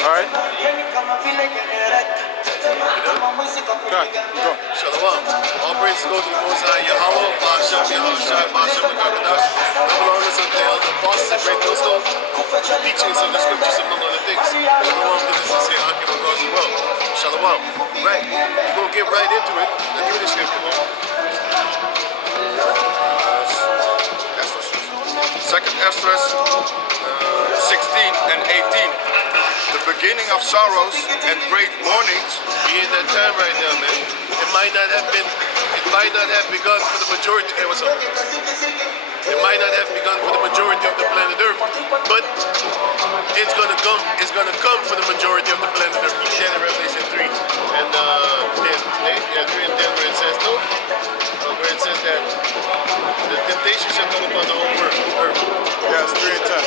Alright. Go. Shalom. All praise go to the Most High Yahweh, Ba'ashem, Yahushua, Ba'ashem, the Kakadash. Double honors unto the elder apostles and great wisdom, teachings of the scriptures among other things. Shalom to the sincere Hakim across the world. Shalom. Right. We're going to get right into it. Let's do this scripture. Second Esdras 16 and 18. The beginning of sorrows and great mournings. We're in that time right now, man. It might not have begun for the majority. Hey, what's up? It might not have begun for the majority of the planet Earth, but it's gonna come for the majority of the planet Earth. You see that in Revelation 3 and 10. Yeah, 3 and 10 where it says where it says that the temptation shall come upon the whole earth. Yeah, it's 3 and 10.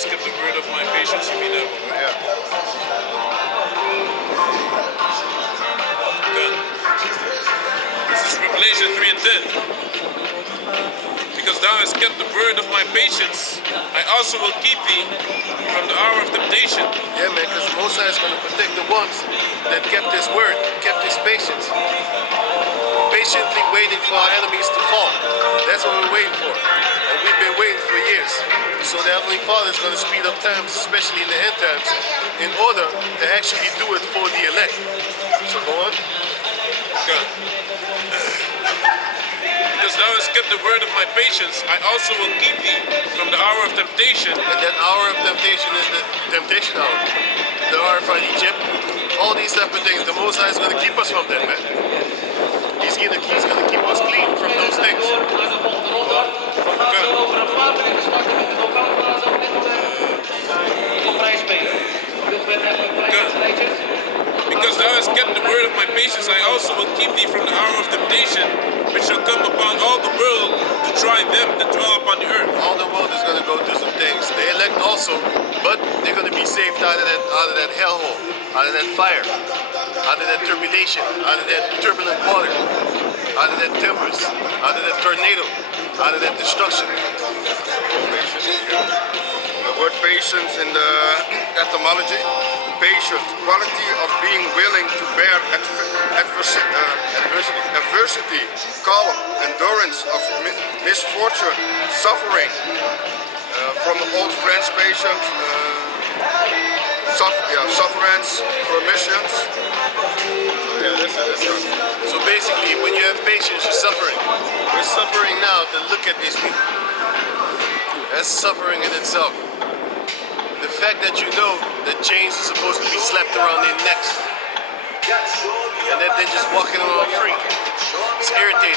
Skip the word of my patience, you mean that one, right? Yeah. Good. This is Revelation 3 and 10. Because thou hast kept the word of my patience, I also will keep thee from the hour of temptation. Yeah, man, because Moses is going to protect the ones that kept his word, kept his patience. Patiently waiting for our enemies to fall. That's what we're waiting for. And we've been waiting for years. So the Heavenly Father is going to speed up times, especially in the end times, in order to actually do it for the elect. So go on. Good. Because thou hast kept the word of my patience, I also will keep thee from the hour of temptation. And that hour of temptation is the temptation hour. The hour from Egypt. All these type of things. The Most High is going to keep us from that, man. He's going to keep us clean from those things. Because thou hast kept the word of my patience, I also will keep thee from the hour of temptation, which shall come upon all the world to try them that dwell upon the earth. All the world is going to go through some things. The elect also, but they're going to be saved out of that hellhole, out of that fire, out of that tribulation, out of that turbulent water, out of that tempest, out of that tornado, out of that destruction. The word patience in the etymology, patient, quality of being willing to bear adversity, calm, endurance of misfortune, suffering. From the old French patient, sufferance, permissions. Yeah, that's it. So basically, when you have patience, you're suffering. We're suffering now to look at these people. That's suffering in itself. The fact that you know that chains are supposed to be slapped around their necks and that they're just walking around free. It's irritating.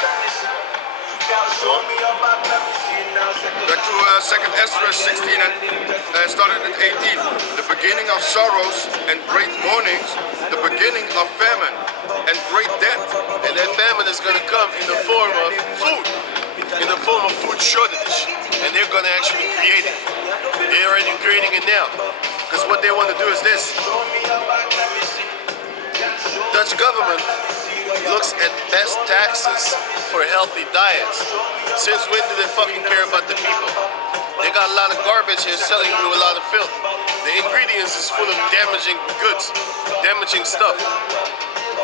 Back to 2nd Esdras 16 and started at 18. The beginning of sorrows and great mournings, the beginning of famine and great death. And that famine is going to come in the form of food, in the form of food shortage. And they're going to actually create it. They're already creating it now. Because what they want to do is this. Dutch government looks at best taxes for healthy diets. Since when do they fucking care about the people? They got a lot of garbage here selling you a lot of filth. The ingredients is full of damaging goods, damaging stuff.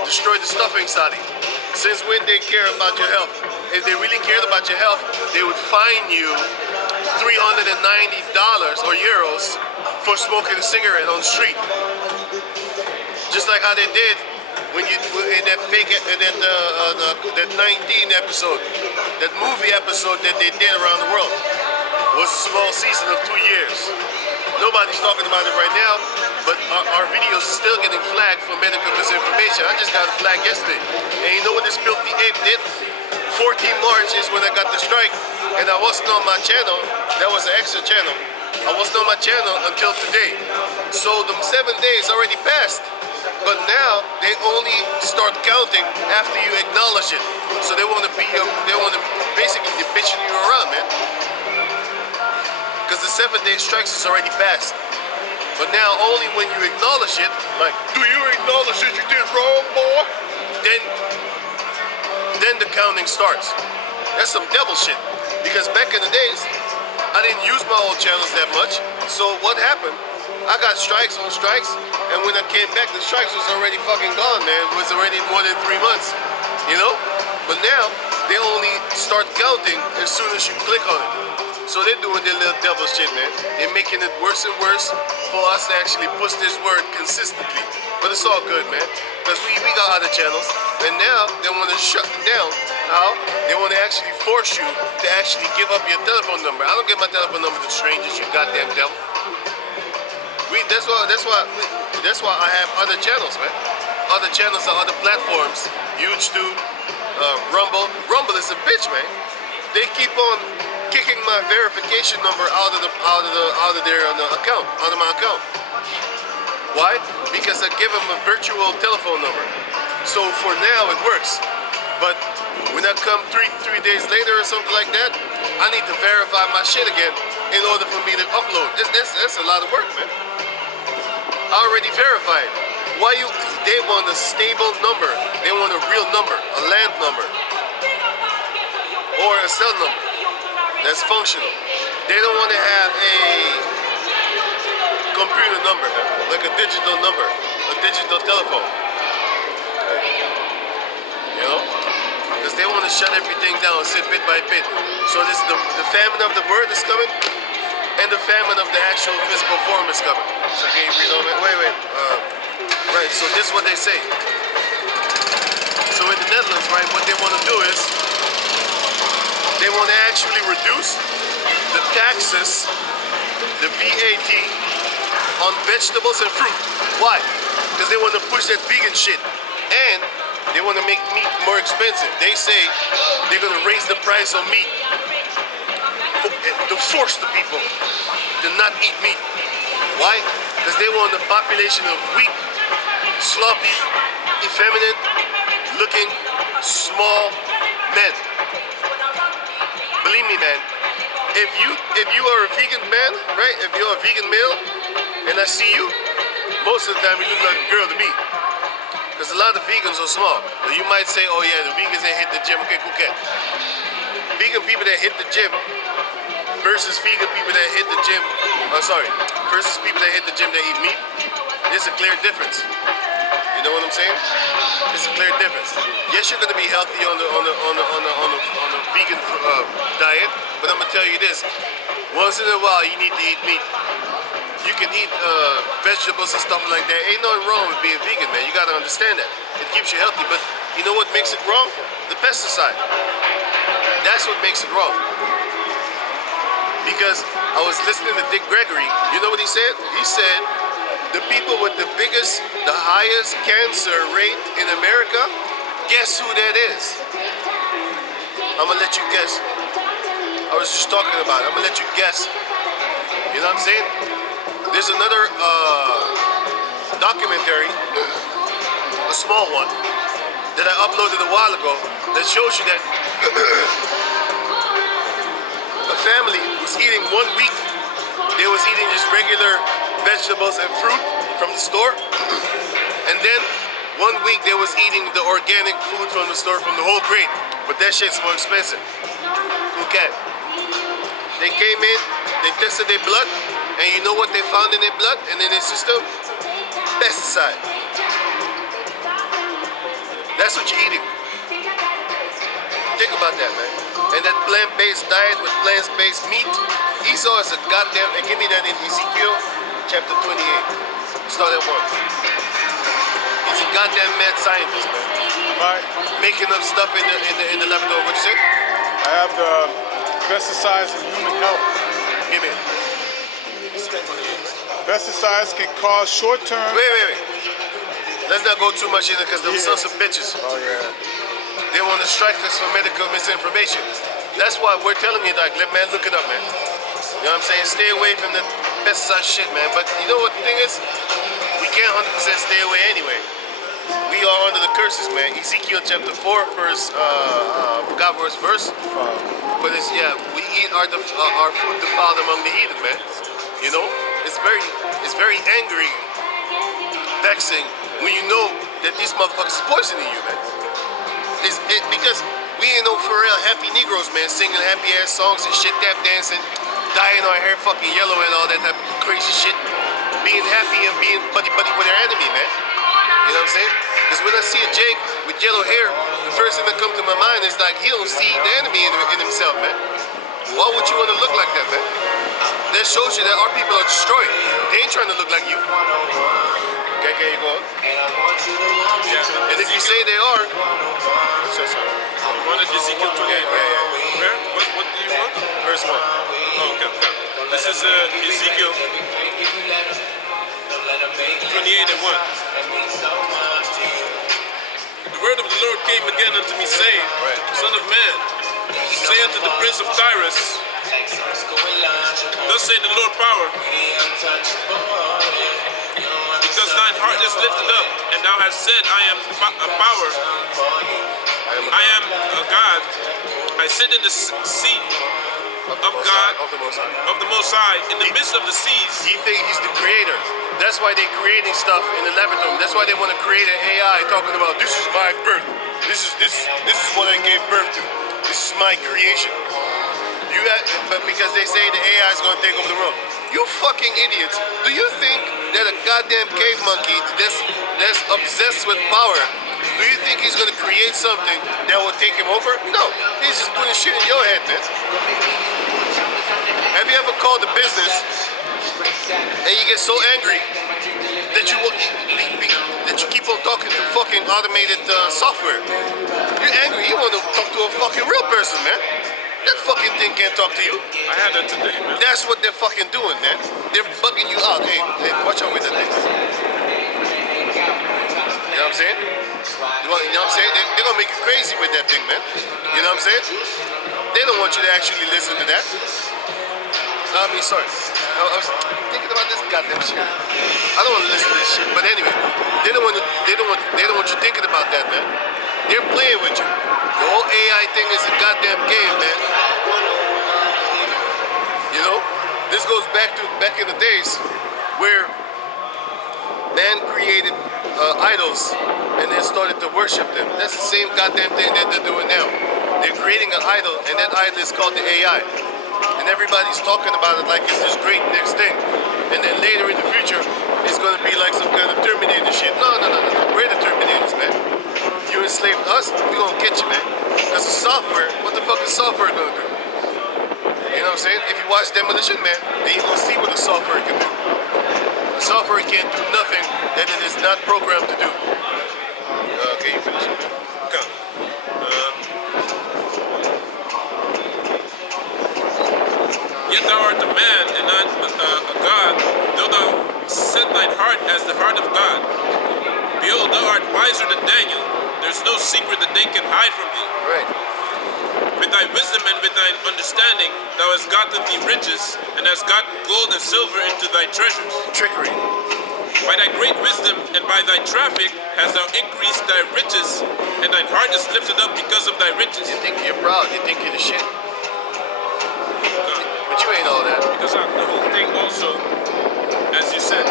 Destroy the stuff inside it. Since when they care about your health? If they really cared about your health, they would fine you $390 or euros for smoking a cigarette on the street. Just like how they did when you in that fake that 19 episode, that movie episode that they did around the world was a small season of 2 years. Nobody's talking about it right now, but our videos are still getting flagged for medical misinformation. I just got a flag yesterday, and you know what this filthy ape did? 14 March is when I got the strike, and I wasn't on my channel. That was an extra channel. I wasn't on my channel until today. So the 7 days already passed. But now they only start counting after you acknowledge it. So they want to basically be bitching you around, man. Because the 7 day strikes is already passed. But now only when you acknowledge it, like, do you acknowledge that you did wrong, boy? Then the counting starts. That's some devil shit. Because back in the days, I didn't use my old channels that much. So what happened? I got strikes on strikes, and when I came back, the strikes was already fucking gone, man. It was already more than 3 months, you know? But now, they only start counting as soon as you click on it. So they're doing their little devil shit, man. They're making it worse and worse for us to actually push this word consistently. But it's all good, man. Because we got other channels, and now they want to shut it down. How? They want to actually force you to actually give up your telephone number. I don't give my telephone number to strangers, you goddamn devil. That's why I have other channels, man. Other channels on other platforms. YouTube, Rumble. Rumble is a bitch, man. They keep on kicking my verification number out of their account, out of my account. Why? Because I give them a virtual telephone number. So for now it works. But when I come three days later or something like that, I need to verify my shit again in order for me to upload. That's a lot of work, man. I already verified. Why you? They want a stable number. They want a real number, a land number, or a cell number that's functional. They don't want to have a computer number, like a digital number, a digital telephone. You know? Because they want to shut everything down, sit bit by bit. So this the famine of the word is coming, and the famine of the actual physical form is coming. So can you read on that? Wait. Right, so this is what they say. So in the Netherlands, right, what they want to do is they want to actually reduce the taxes, the VAT, on vegetables and fruit. Why? Because they want to push that vegan shit. And they want to make meat more expensive. They say they're going to raise the price on meat to force the people to not eat meat. Why? Because they want a population of weak, sloppy, effeminate looking, small men. Believe me, man, if you are a vegan man, right? If you're a vegan male and I see you, most of the time you look like a girl to me. Because a lot of vegans are small. Now you might say, oh yeah, the vegans that hit the gym, okay, cool cat. Vegan people that hit the gym versus vegan people that hit the gym, versus people that hit the gym that eat meat, there's a clear difference. You know what I'm saying? It's a clear difference. Yes, you're gonna be healthy on the vegan diet, but I'm gonna tell you this: once in a while, you need to eat meat. You can eat vegetables and stuff like that. Ain't nothing wrong with being vegan, man. You gotta understand that. It keeps you healthy, but you know what makes it wrong? The pesticide. That's what makes it wrong. Because I was listening to Dick Gregory. You know what he said? He said the people with the highest cancer rate in America, guess who that is? I'm gonna let you guess. I was just talking about it. I'm gonna let you guess. You know what I'm saying? There's another documentary, a small one, that I uploaded a while ago that shows you that a family was eating 1 week. They was eating just regular vegetables and fruit from the store. And then 1 week they was eating the organic food from the store, from the whole grain. But that shit's more expensive. Cool cat. They came in, they tested their blood, and you know what they found in their blood and in their system? Pesticide. That's what you're eating. Think about that, man. And that plant-based diet with plant-based meat, Esau is a goddamn, and give me that in Ezekiel chapter 28. Start at 1. He's a goddamn mad scientist, man. Right. Making up stuff in the laboratory. What you say? I have the pesticides in human health. Give me it. Pesticides can cause short-term. Wait. Let's not go too much in it because them sons of bitches. Oh yeah. They want to strike us for medical misinformation. That's why we're telling you, like, man, look it up, man. You know what I'm saying? Stay away from the pesticide shit, man. But you know what the thing is? We can't 100% stay away anyway. We are under the curses, man. Ezekiel chapter 4, verse, forgot verse. But it's, yeah, we eat our food defiled among the heathen, man. You know? it's very angry, vexing when you know that these motherfuckers is poisoning you, man. Because we ain't no for real happy Negroes, man, singing happy ass songs and shit, tap dancing, dyeing our hair fucking yellow and all that type of crazy shit, being happy and being buddy buddy with our enemy, man. You know what I'm saying? Because when I see a Jake with yellow hair, the first thing that comes to my mind is like, he don't see the enemy in himself, man. Why would you want to look like that, man? That shows you that our people are destroyed. They ain't trying to look like you. Okay, you go on. Yeah. And if you say they are, So sorry. You wanted Ezekiel 28, right? Where? What do you want? Verse 1. Oh, okay. This is Ezekiel 28 and 1. The word of the Lord came again unto me, saying, Son of man, say unto the prince of Tyrus, thus saith the Lord power, because thine heart is lifted up, and thou hast said, I am a power, I am a God, I sit in the seat of God, of the Most High, in the midst of the seas. He thinks he's the creator. That's why they're creating stuff in the laboratory. That's why they want to create an AI talking about, this is my birth. This is what I gave birth to. This is my creation. But because they say the AI is going to take over the world. You fucking idiots. Do you think that a goddamn cave monkey that's obsessed with power, do you think he's going to create something that will take him over? No. He's just putting shit in your head, man. Have you ever called a business and you get so angry that you keep on talking to fucking automated software? You're angry. You want to talk to a fucking real person, man. That fucking thing can't talk to you. I had that today, man. That's what they're fucking doing, man. They're bugging you out. Hey, watch out with that thing. You know what I'm saying? You know what I'm saying? They're gonna make you crazy with that thing, man. You know what I'm saying? They don't want you to actually listen to that. Sorry. I was thinking about this goddamn shit. I don't want to listen to this shit, but anyway, they don't want you thinking about that, man. They're playing with you. The whole AI thing is a goddamn game, man. You know, this goes back in the days where man created idols and then started to worship them. That's the same goddamn thing that they're doing now. They're creating an idol, and that idol is called the AI. And everybody's talking about it like it's this great next thing. And then later in the future, it's going to be like some kind of Terminator shit. No. We're the Terminators, man. You enslaved us, we're going to get you, man. Because the software, what the fuck is software going to do? You know what I'm saying? If you watch Demolition Man, then you're going to see what the software can do. The software can't do nothing that it is not programmed to do. Okay, you finish it. Okay. Yet thou art a man and not a God, though thou set thine heart as the heart of God. Behold, thou art wiser than Daniel. There's no secret that they can hide from thee. Right. With thy wisdom and with thine understanding, thou hast gotten thee riches, and hast gotten gold and silver into thy treasures. Trickery. By thy great wisdom and by thy traffic hast thou increased thy riches, and thine heart is lifted up because of thy riches. You think you're proud, you think you're the shit. But you ain't all that. Because the whole thing also, as you said,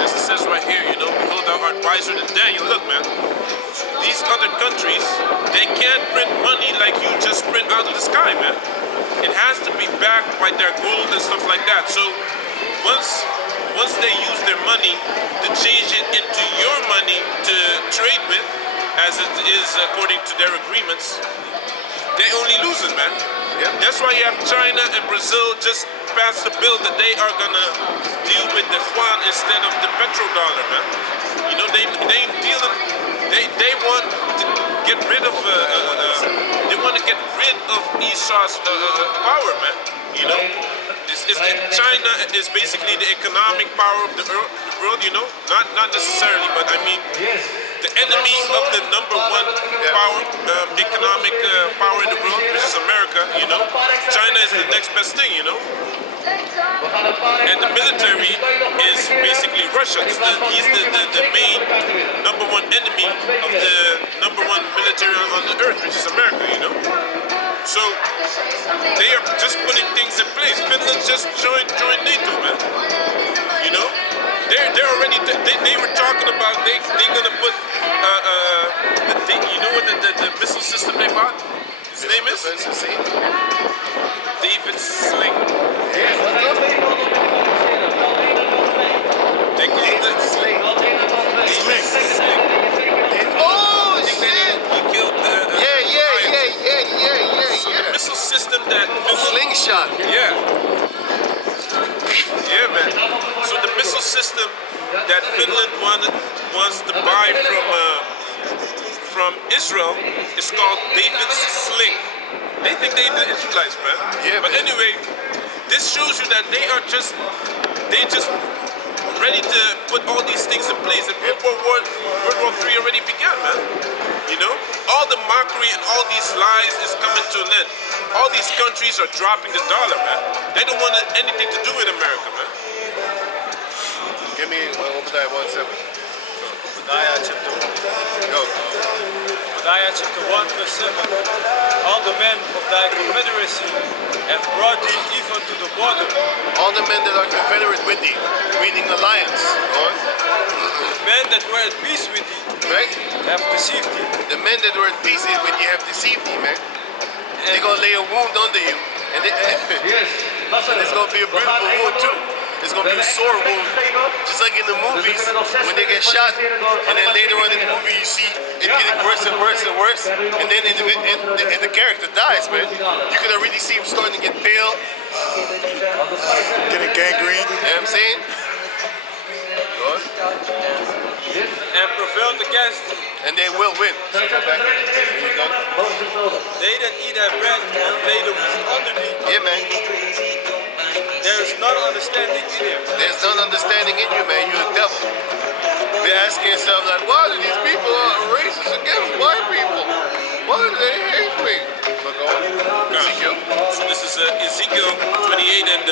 as it says right here, you know, behold, thou art wiser than Daniel. Look, man, these other countries, they can't print money like you just print out of the sky, man. It has to be backed by their gold and stuff like that. So once they use their money to change it into your money to trade with, as it is according to their agreements, they only lose it, man. Yeah. That's why you have China and Brazil just passed a bill that they are gonna deal with the yuan instead of the petrodollar, man. You know, they want to get rid of Esau's power, man. You know, China is basically the economic power of the world. You know, not necessarily, but I mean, the enemy enemy of the number one power, economic power in the world, which is America, you know. China is the next best thing, you know. And the military is basically Russia. He's the main number one enemy of the number one military on the earth, which is America, you know. So they are just putting things in place. Finland just joined NATO, man. You know, they're already they were talking about they're gonna put you know what the missile system they bought? His name is David Sling. They call it Sling. Sling. Oh shit! He killed the Yeah. So the missile system that Slingshot. Yeah, man. So the missile system that Finland wants to buy from Israel is called David's Sling. They think they the Israelites, man. Yeah, but man. anyway, this shows you that they just ready to put all these things in place. And World War III already began, man. You know, all the mockery and all these lies is coming to an end. All these countries are dropping the dollar, man. They don't want anything to do with America, man. Give me Obadiah 1:7. Obadiah chapter Go. Obadiah chapter 1 verse 7. All the men of thy confederacy have brought thee even to the border. All the men that are confederate with thee, meaning alliance. Go on. The men that were at peace with thee Right? have deceived thee. The men that were at peace with you have deceived thee, man. They're gonna lay a wound under you. And it's gonna be a beautiful wound too. It's gonna be a sore wound. Just like in the movies, when they get shot, and then later on in the movie you see it getting worse and worse and worse, and then the character dies, man. You can already see him starting to get pale. Getting gangrene. You know what I'm saying? Go on. And prevailed against thee. And they will win. So go back. Here you go. They that eat thy bread and lay the wound under thee. Yeah, man. There is none understanding in him. There's none understanding in you, man. You're the devil. We're asking yourself, like, why do these people are racist against white people? Why do they hate me? Look on. Ezekiel. So this is Ezekiel 28 and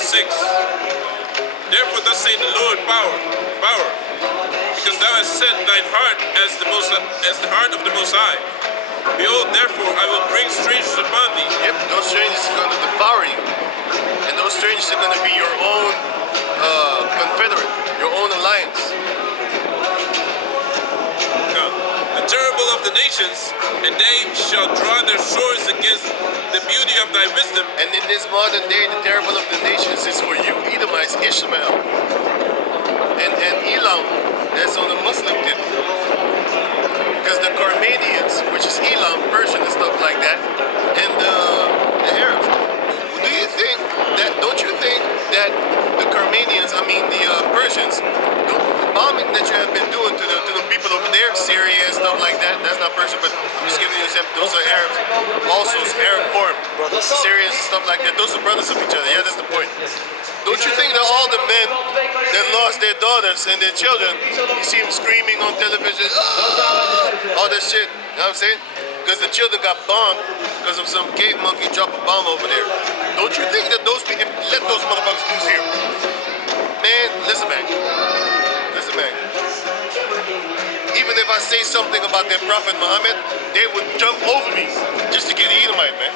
6. Therefore thus saith the Lord power, because thou hast set thine heart as the heart of the Most High. Behold, therefore I will bring strangers upon thee. Yep, those strangers are going to devour you. And those strangers are going to be your own confederate, your own alliance. The terrible of the nations, and they shall draw their swords against the beauty of thy wisdom. And in this modern day, the terrible of the nations is for you, Edomites, Ishmael. And Elam, that's on the Muslim tip. Because the Carmanians, which is Elam, Persian and stuff like that, and the Arabs. Don't you think that the Carmanians, the Persians, the bombing that you have been doing to the people over there, Syria and stuff like that, that's not Persian, but I'm just giving you an example, those are Arabs. Also, it's Arab form. Syrians and stuff like that, those are brothers of each other. Yeah, that's the point. Don't you think that all the men that lost their daughters and their children, you see them screaming on television, all that shit, you know what I'm saying? Because the children got bombed because of some cave monkey drop a bomb over there. Don't you think that those people, let those motherfuckers loose here? Man, listen, man. Even if I say something about their prophet Muhammad, they would jump over me just to get Edomite, man.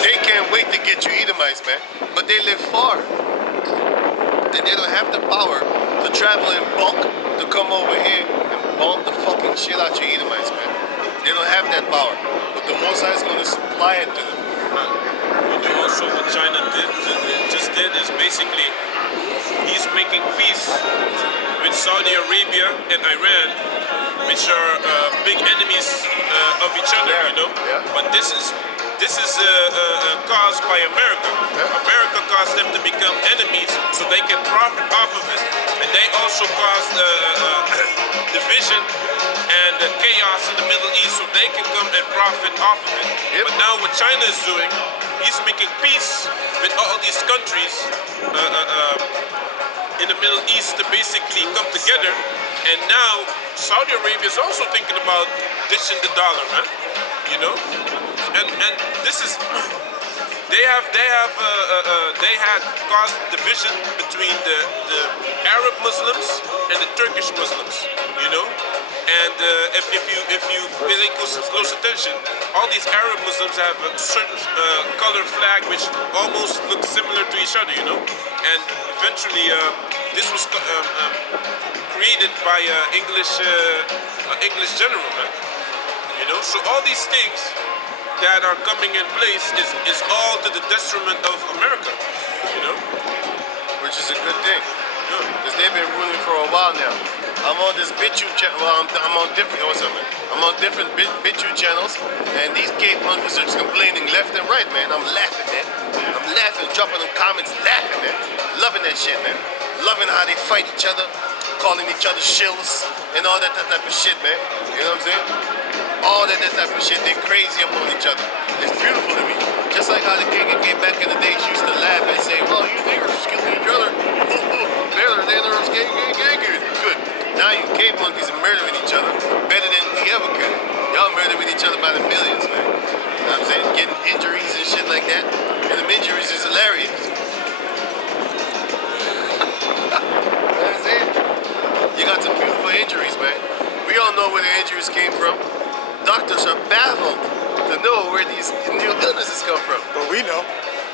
They can't wait to get you Edomites, man. But they live far. And they don't have the power to travel in bulk to come over here and bomb the fucking shit out your Edomites, man. They don't have that power. But the Most High is going to supply it to them. But also what China just did is basically he's making peace with Saudi Arabia and Iran, which are big enemies of each other, you know. Yeah. But this is caused by America. America caused them to become enemies so they can profit off of it. And they also caused division and chaos in the Middle East so they can come and profit off of it. Yep. But now what China is doing, he's making peace with all these countries in the Middle East to basically come together. And now Saudi Arabia is also thinking about ditching the dollar, man. You know, and this is they had caused division between the Arab Muslims and the Turkish Muslims. You know, and if you pay close attention, all these Arab Muslims have a certain color flag which almost looks similar to each other. You know, and eventually this was created by English general, man. You know, so all these things that are coming in place is all to the detriment of America. You know, Which is a good thing. Because they've been ruling for a while now. I'm on this BitTube channel. Well, I'm on different. What's up, man? I'm on different BitTube channels, and these cave monkeys are just complaining left and right, man. I'm laughing, man. I'm laughing, dropping them comments, laughing, man. Loving that shit, man. Loving how they fight each other, calling each other shills, and all that type of shit, man. You know what I'm saying? All that type of shit. They're crazy upon each other. It's beautiful to me. Just like how the KKK back in the days used to laugh and say, "Well, you niggers are killing each other. Better than others, good." Now you cave monkeys are murdering each other better than we ever could. Y'all murdering each other by the millions, man. You know what I'm saying? Getting injuries and shit like that. And them injuries is hilarious. You know what I'm saying? You got some beautiful injuries, man. We all know where the injuries came from. Doctors are baffled to know where these new illnesses come from. But we know.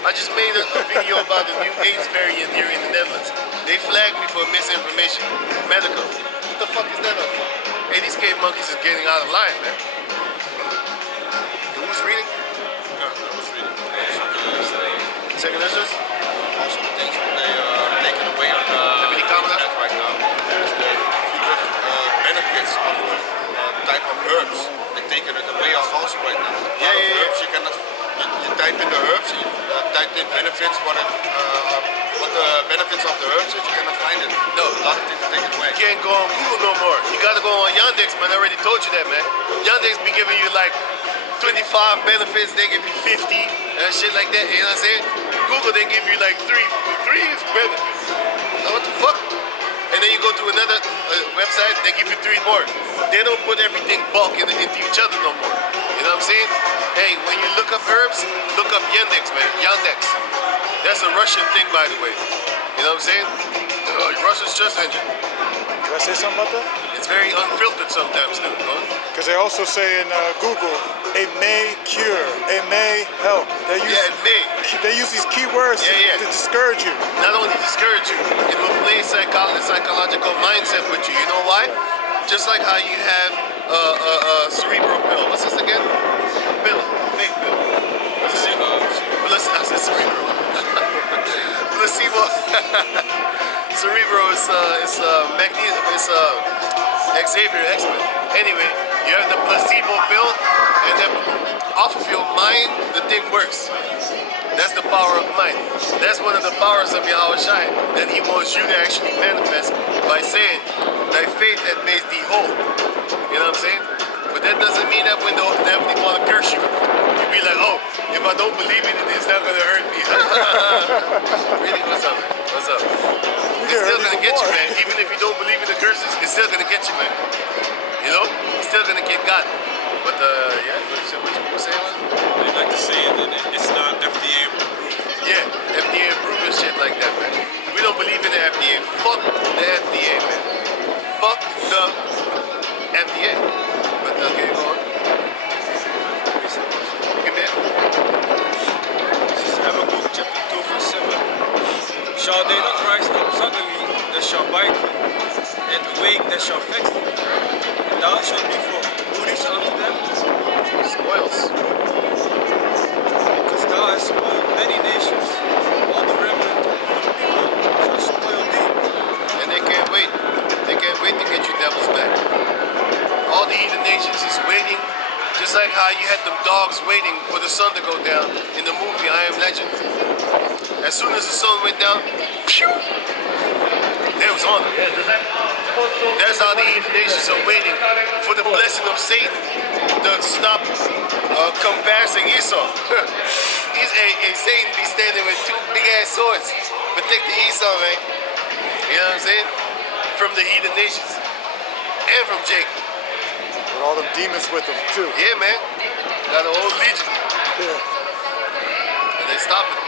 I just made a video about the new AIDS variant here in the Netherlands. They flagged me for misinformation. Medical. What the fuck is that up? Hey, these cave monkeys is getting out of line, man. Who's reading? I was reading. Second Esdras? Also, the things that they taking away on Have any comment? internet right now is that if you look benefits of type of herbs, they're taking it away also right now. A lot of herbs you cannot. You type in the herbs, you type in benefits, what the benefits of the herbs is, you cannot find it. No. A lot of things are taken away. You can't go on Google no more. You gotta go on Yandex, man. I already told you that, man. Yandex be giving you like 25 benefits, they give you 50 and shit like that. You know what I'm saying? Google, they give you like three benefits. Now, what the fuck? And then you go to another website, they give you 3 more. They don't put everything bulk into each other no more. You know what I'm saying? Hey, when you look up herbs, look up Yandex, man. Yandex. That's a Russian thing, by the way. You know what I'm saying? Russian search engine. Can I say something about that? It's very unfiltered sometimes, too. Huh? Because they also say in Google, it may cure, it may help. They use, Yeah, it may. They use these keywords Yeah. to discourage you. Not only discourage you, it will play psychological mindset with you. You know why? Just like how you have cerebral pill. What's this again? Pill. Fake pill. I said cerebral. Placebo. Cerebral is magnesium. It's Xavier X-Men. Anyway, you have the placebo pill, and then off of your mind, the thing works. That's the power of mind. That's one of the powers of Yahweh Shai that He wants you to actually manifest by saying, "Thy faith hath made thee whole." You know what I'm saying? But that doesn't mean that when the Heavenly Father curse you, you be like, "Oh, if I don't believe in it, it's not gonna hurt me." Really? What's up, man? What's up? It's still gonna get you, man. Even if you don't believe in the curses, it's still gonna get you, man. You know? It's still gonna get gotten. But yeah, what you were saying? They like to say that it's not FDA approved. Yeah, FDA approved and shit like that, man. We don't believe in the FDA. Fuck the FDA, man. Fuck the FDA. But okay, go on. Okay, man. This is Habakkuk chapter 2 verse 7. Shall they not rise up suddenly that shall bite thee, and awake that shall vex thee? And thou shalt be for goodies unto them, Spoils. because thou hast spoiled many nations. All the remnant of the people shall spoil thee. And they can't wait. They can't wait to get you devils back. All the heathen nations is waiting, just like how you had them dogs waiting for the sun to go down in the movie I Am Legend. As soon as the sun went down, phew, they was on it. That's how the heathen nations are waiting for the blessing of Satan to stop compassing Esau. Satan be standing with 2 big ass swords protecting Esau, man. You know what I'm saying? From the heathen nations. And from Jake. With all them demons with them too. Yeah, man. Got a whole legion. Yeah. And they stop it.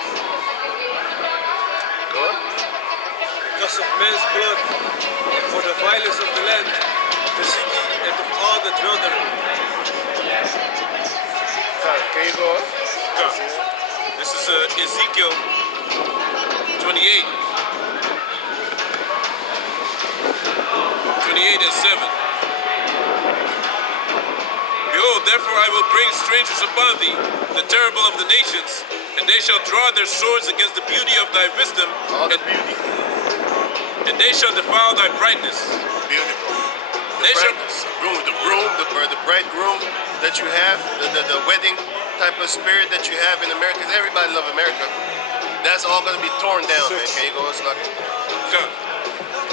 Go on. Because of men's blood, and for the violence of the land, the city, and of all that dwell therein. Can you go on? This is Ezekiel 28. 28 and 7. Behold, therefore I will bring strangers upon thee, the terrible of the nations, and they shall draw their swords against the beauty of thy wisdom, All the beauty. and they shall defile thy brightness. Beautiful. They shall, The bridegroom that you have, the wedding type of spirit that you have in America, 'cause everybody love America. That's all gonna be torn down, man. Can you go on, Sluggy?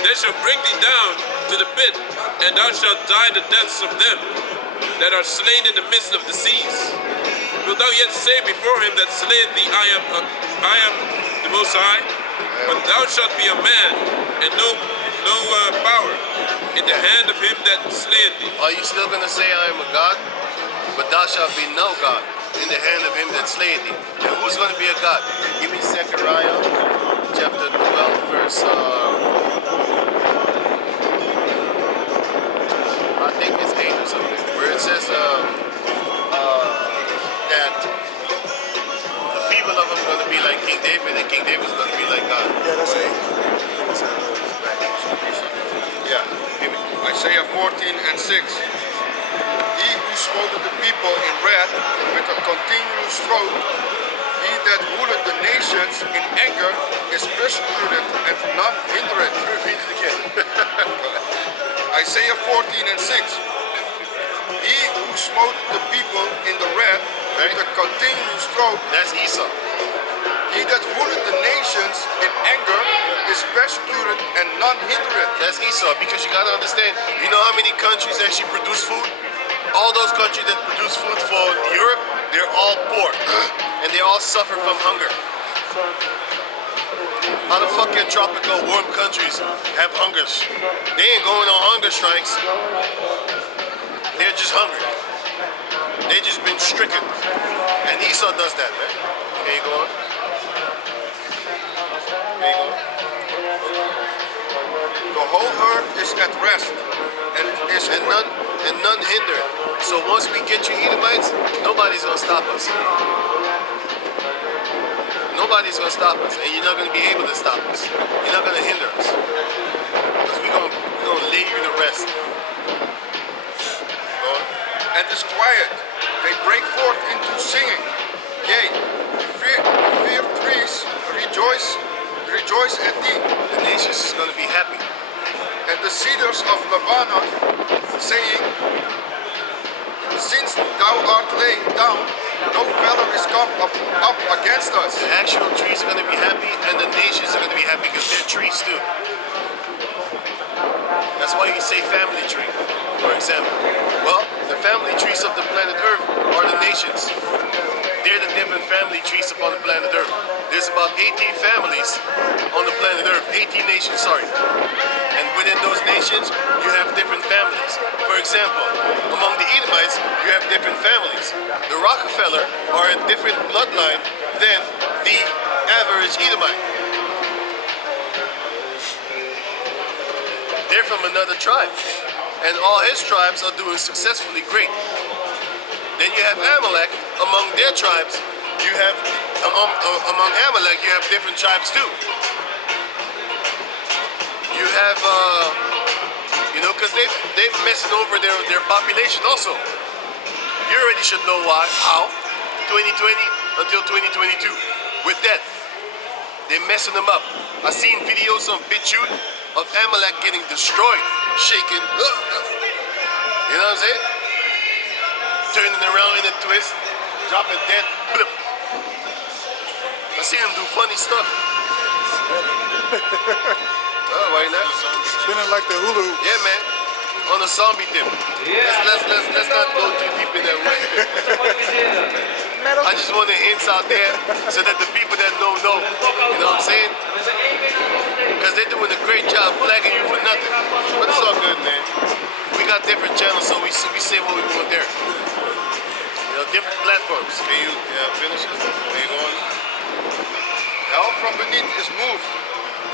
they shall bring thee down to the pit, and thou shalt die the deaths of them that are slain in the midst of the seas. Wilt thou yet say before him that slayeth thee, I am the Most High? But thou shalt be a man, and no power in the hand of him that slayeth thee. Are you still gonna say I am a God? But thou shalt be no God in the hand of him that slayeth thee. And who's gonna be a God? Give me Zechariah chapter 12, verse I think it's 8 or something, where it says that the feeble of them gonna be like King David, and King David's gonna be like God. Yeah, that's it. Yeah. Give me. Isaiah 14 and 6. He who smote the people in wrath with a continuous stroke, he that ruleth the nations in anger, is persecuted and none hindereth. Repeat it again. Isaiah 14 and 6. He who smote the people in the wrath with a continuous stroke, That's Esau. he that ruleth the nations in anger, is persecuted and none hindereth. That's Esau, because you gotta understand, you know how many countries actually produce food? All those countries that produce food for Europe, they're all poor. And they all suffer from hunger. How the fuck can tropical warm countries have hungers? They ain't going on hunger strikes. They're just hungry. They just been stricken. And Esau does that, man. Can you go on? Can you go on? The whole earth is at rest And none hinder. So once we get you Edomites, nobody's gonna stop us. Nobody's gonna stop us, and you're not gonna be able to stop us. You're not gonna hinder us. Because we're gonna lay you to rest. Go on. and is quiet. They break forth into singing. Yea, the fear trees rejoice at thee, The nations is gonna be happy. and the cedars of Lebanon, saying, since thou art laid down, no fellow is come up against us. The actual trees are gonna be happy, and the nations are gonna be happy because they're trees too. That's why you say family tree, for example. Well, the family trees of the planet Earth are the nations. They're the different family trees upon the planet Earth. There's about 18 families on the planet Earth, 18 nations, sorry. And within those nations, you have different families. For example, among the Edomites, you have different families. The Rockefeller are a different bloodline than the average Edomite. They're from another tribe. And all his tribes are doing successfully great. Then you have Amalek. Among their tribes, you have, among Amalek, you have different tribes too. You have, because they've messed over their population also. You already should know why, how, 2020 until 2022. With that, they're messing them up. I seen videos on BitChute of Amalek getting destroyed, shaking. You know what I'm saying? Turning around in a twist, dropping dead, blip. I see him do funny stuff. Oh, why not? Spinning like the hula hoop. Yeah, man. On a zombie tip. Let's not go too deep in that way. I just want the hints out there so that the people that know. You know what I'm saying? Because they're doing a great job flagging you for nothing. But it's all good, man. We got different channels, so we say what we want there. You know, different platforms. Can you finish it? Are you going? Hell from beneath is moved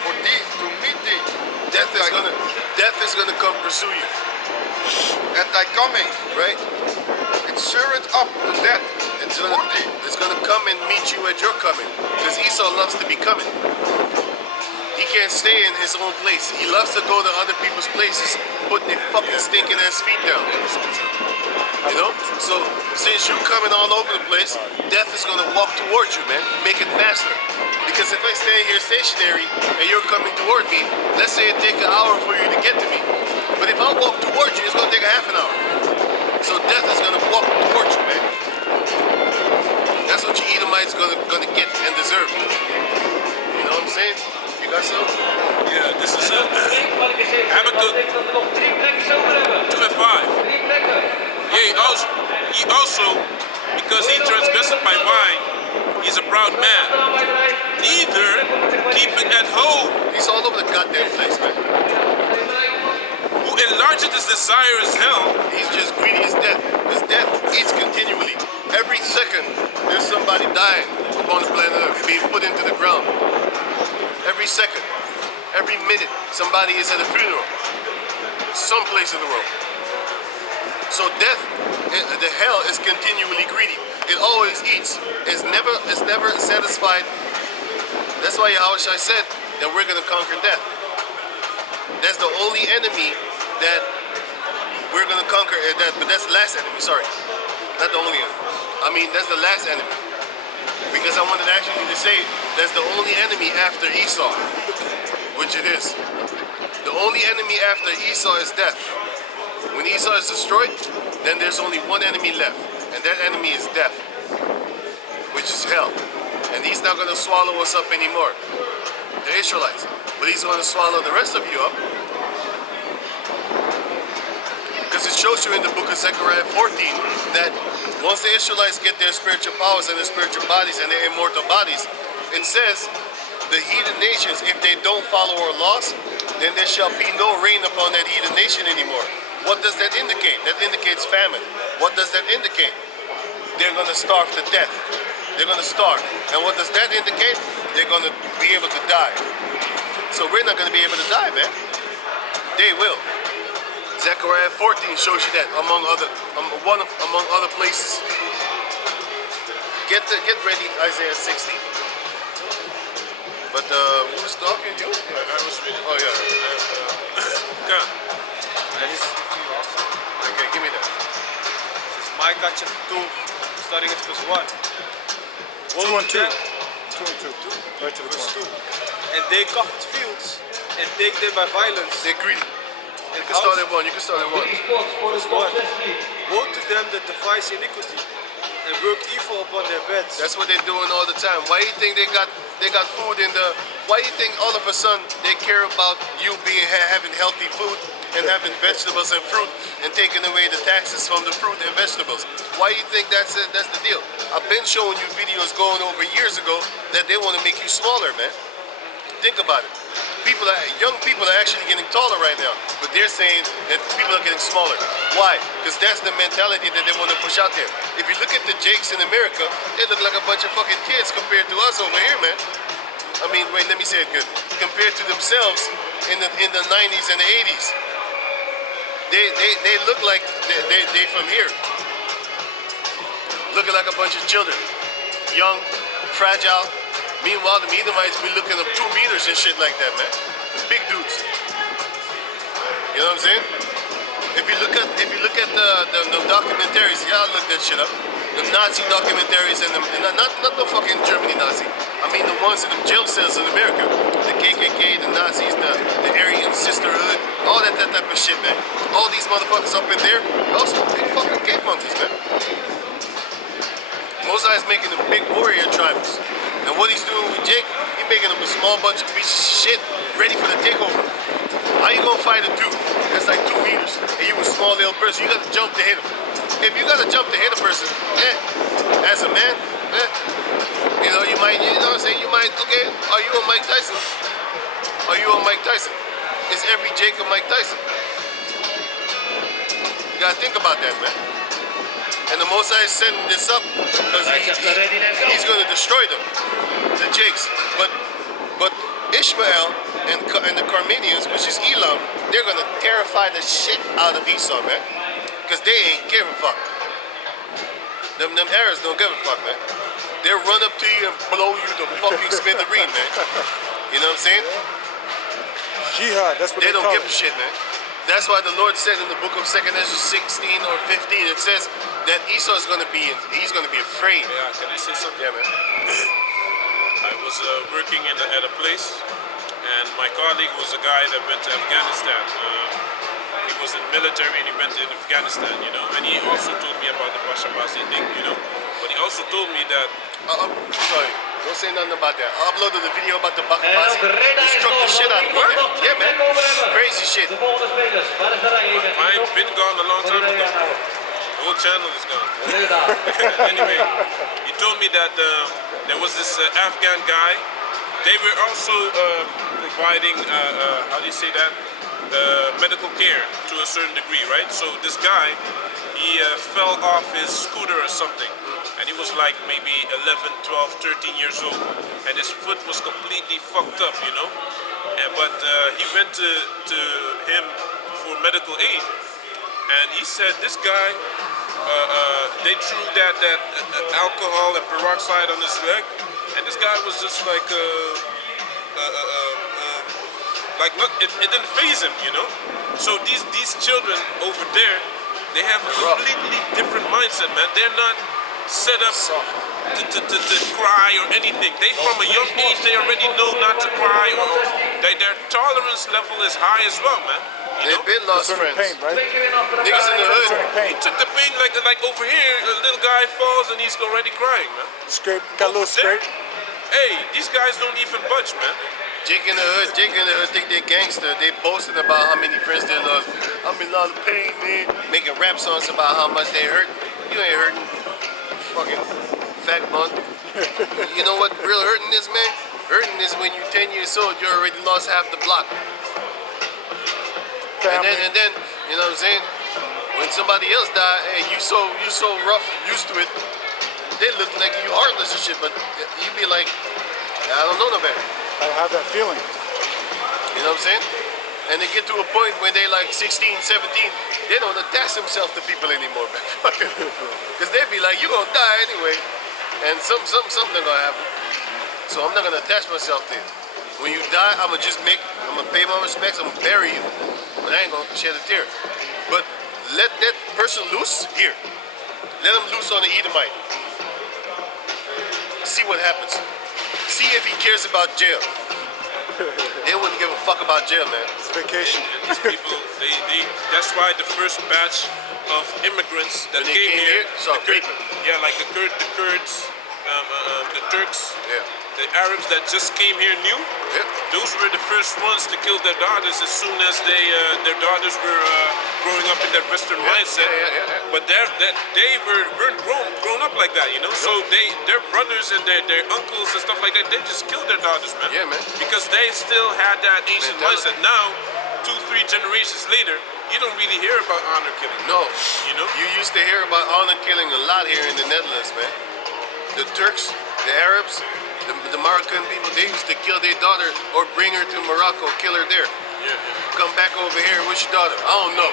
for thee to meet thee. Death is gonna come pursue you. At thy coming, Right? it stirreth up the dead. It's gonna come and meet you at your coming. Because Esau loves to be coming. He can't stay in his own place. He loves to go to other people's places, putting their fucking stinking ass feet down. You know? So since you're coming all over the place, death is gonna walk towards you, man. Make it faster. Because if I stand here stationary and you're coming toward me, let's say it take an hour for you to get to me. But if I walk towards you, it's gonna take a half an hour. So death is gonna walk towards you, man. That's what your Edomites gonna get and deserve. You know what I'm saying? You got some? Yeah, this is Habakkuk 2:5. Yeah, he also, because he transgressed by wine, he's a proud man. Neither keep it at home, He's all over the goddamn place, man. who enlargeth his desire as hell. He's just greedy as death. Because death eats continually. Every second, there's somebody dying upon the planet Earth, being put into the ground. Every second, every minute, somebody is at a funeral. Someplace in the world. So death, the hell is continually greedy. It always eats. It's never satisfied. That's why Yahushua said that we're going to conquer death. That's the only enemy that we're going to conquer. But that's the last enemy, sorry. Not the only enemy. I mean, that's the last enemy. Because I wanted actually to say that's the only enemy after Esau, which it is. The only enemy after Esau is death. When Esau is destroyed, then there's only one enemy left, and that enemy is death, which is hell. And he's not going to swallow us up anymore, the Israelites, but he's going to swallow the rest of you up. Because it shows you in the book of Zechariah 14 that once the Israelites get their spiritual powers and their spiritual bodies and their immortal bodies, it says the heathen nations, if they don't follow our laws, then there shall be no rain upon that heathen nation anymore. What does that indicate? That indicates famine. What does that indicate? They're going to starve to death. They're going to starve. And what does that indicate? They're going to be able to die. So we're not going to be able to die, man. They will. Zechariah 14 shows you that among other places. Get ready, Isaiah 60. But who's talking? You? I was reading. Oh yeah. Come. Okay, give me that. This is Micah chapter 2, starting at verse 1. 2 and 2. Them, 2 and 2. Right to the verse 2. point. And they covet fields, and take them by violence. They're greedy. And You can start at 1. You can start at 1. Verse 1. Woe to them that devise iniquity, and work evil upon their beds. That's what they're doing all the time. Why do you think they got food in the? Why do you think all of a sudden they care about you having healthy food and having vegetables and fruit and taking away the taxes from the fruit and vegetables? Why do you think that's the deal? I've been showing you videos going over years ago that they want to make you smaller, man. Think about it. Young people are actually getting taller right now, but they're saying that people are getting smaller. Why? Because that's the mentality that they want to push out there. If you look at the Jakes in America, they look like a bunch of fucking kids compared to us over here, man. I mean, wait, let me say it good. Compared to themselves in the 90s and the 80s, they look like they from here, looking like a bunch of children, young, fragile. Meanwhile, the Edomites be looking up 2 meters and shit like that, man. Big dudes. You know what I'm saying? If you look at the documentaries, yeah, I looked that shit up. The Nazi documentaries and not the fucking Germany Nazi. I mean the ones in the jail cells in America. The KKK, the Nazis, the Aryan Sisterhood, all that type of shit, man. All these motherfuckers up in there, also big fucking cave monkeys, man. Mosai is making them big warrior tribes. And what he's doing with Jake, he's making them a small bunch of pieces of shit ready for the takeover. How you gonna fight a dude that's like 2 meters and you a small little person? You gotta jump to hit him. If you gotta jump to hit a person, as a man, you know what I'm saying? You might, okay, are you a Mike Tyson? are you on Mike Tyson? Is every Jacob Mike Tyson? You gotta think about that, man. And the Most High is setting this up because he's going to destroy them, the Jakes. But Ishmael and the Carmenians, which is Elam, they're going to terrify the shit out of Esau, man. Because they ain't give a fuck. Them Arabs don't give a fuck, man. They'll run up to you and blow you to fucking smithereen, man. You know what I'm saying? Jihad, that's what They they don't call give a it. shit, man. That's why the Lord said in the book of 2 Ezra 16 or 15, it says that Esau is going to be, he's going to be afraid. Yeah, can I say something? Yeah, man. I was working at a place, and my colleague was a guy that went to Afghanistan. He was in the military and he went to Afghanistan, you know. And he also told me about the Pashabasi thing, you know. But he also told me that. Sorry, don't say nothing about that. I uploaded the video about the Bakabasi. He struck the shit out of me, man. Yeah, man. Crazy shit. I've been gone a long time ago. The whole channel is gone. Anyway, he told me that there was this Afghan guy. They were also providing, how do you say that? Medical care to a certain degree, right? So this guy, he fell off his scooter or something. And he was like maybe 11, 12, 13 years old. And his foot was completely fucked up, you know? But he went to him for medical aid. And he said this guy, they threw that alcohol and peroxide on his leg. And this guy was just like, it didn't faze him, you know? So these children over there, they have a completely different mindset, man. They're not set up to cry or anything. They from a young age they already know not to cry, or their tolerance level is high as well, man. You They've been lost Concerning friends. pain, right? Niggas in the hood. Concerning pain. He took the pain like over here, a little guy falls and he's already crying, man. Scrape, got a little There, scrape. hey, these guys don't even budge, man. Jake in the hood think they're gangster. They boasting about how many friends they lost. I'm in a lot of pain, man. Making rap songs about how much they hurt. You ain't hurting. Fucking fat bun. You know what real hurting is, man? Hurting is when you're 10 years old, you already lost half the block. Family. And then, you know what I'm saying? When somebody else die, hey, you so rough, used to it. They look like you heartless and shit, but you be like, I don't know no better. I have that feeling. You know what I'm saying? And they get to a point where they like 16, 17, they don't attach themselves to people anymore, man. Because they be like, you gonna die anyway. And something gonna happen. So I'm not gonna attach myself to it. When you die, I'm gonna pay my respects, I'm gonna bury you. But I ain't gonna shed a tear. But let that person loose here. Let him loose on the Edomite. See what happens. See if he cares about jail. They wouldn't give a fuck about jail, man. It's vacation. And these people, that's why the first batch of immigrants that When they came here, started raping. yeah, like the Kurds, the Turks, Yeah. the Arabs that just came here new, Yep. those were the first ones to kill their daughters as soon as their daughters were growing up in that Western mindset. Yeah. But they weren't grown up like that, you know. So their brothers and their uncles and stuff like that, they just killed their daughters, man. Yeah, man. Because they still had that ancient Mentality. mindset. Now, 2-3 generations later, you don't really hear about honor killing. No. You know? You used to hear about honor killing a lot here in the Netherlands, man. The Turks, the Arabs, the Moroccan people, they used to kill their daughter or bring her to Morocco, kill her there. Yeah. Come back over here, what's your daughter? I don't know.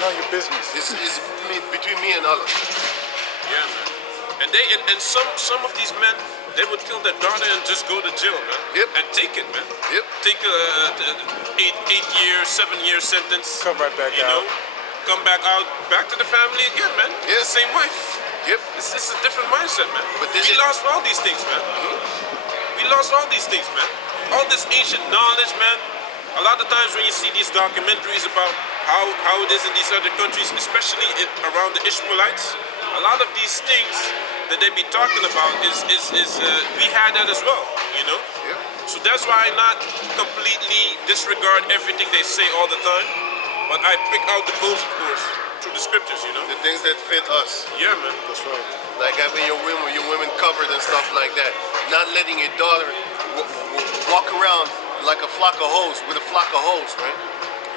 Know your business. This is between me and Allah. Yeah, man. And some of these men, they would kill their daughter and just go to jail, man. Yep. And take it, man. Yep. Take a 8-year, 7-year sentence. Come right back you out. know, come back out, back to the family again, man. Yeah. The same wife. Yep. It's a different mindset, man. But this we is- lost all these things, man. We lost all these things, man. All this ancient knowledge, man. A lot of times when you see these documentaries about how it is in these other countries, especially around the Ishmaelites, a lot of these things that they be talking about is we had that as well, you know. Yep. So that's why I not completely disregard everything they say all the time, but I pick out the goals, of course, through the scriptures, you know. The things that fit us. Yeah, man. That's right. Like having your women covered and stuff like that. Not letting your daughter walk around like a flock of hoes, with a flock of hoes, man.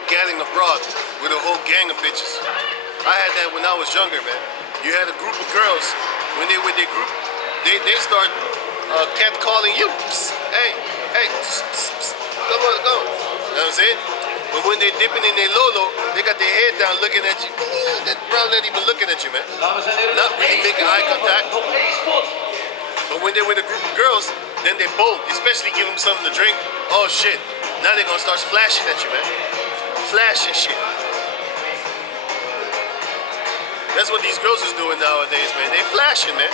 Gathering abroad with a whole gang of bitches. I had that when I was younger, man. You had a group of girls, when they with their group, they start catcalling you. Psst, hey, psst, psst, psst, come on, go. You know what I'm saying? But when they're dipping in their lolo, they got their head down looking at you. They're probably not even looking at you, man. Not really making eye contact. But when they're with a group of girls, then they're bold, especially give them something to drink. Oh shit, now they're gonna start flashing at you, man. Flashing shit. That's what these girls is doing nowadays, man. They flashing, man.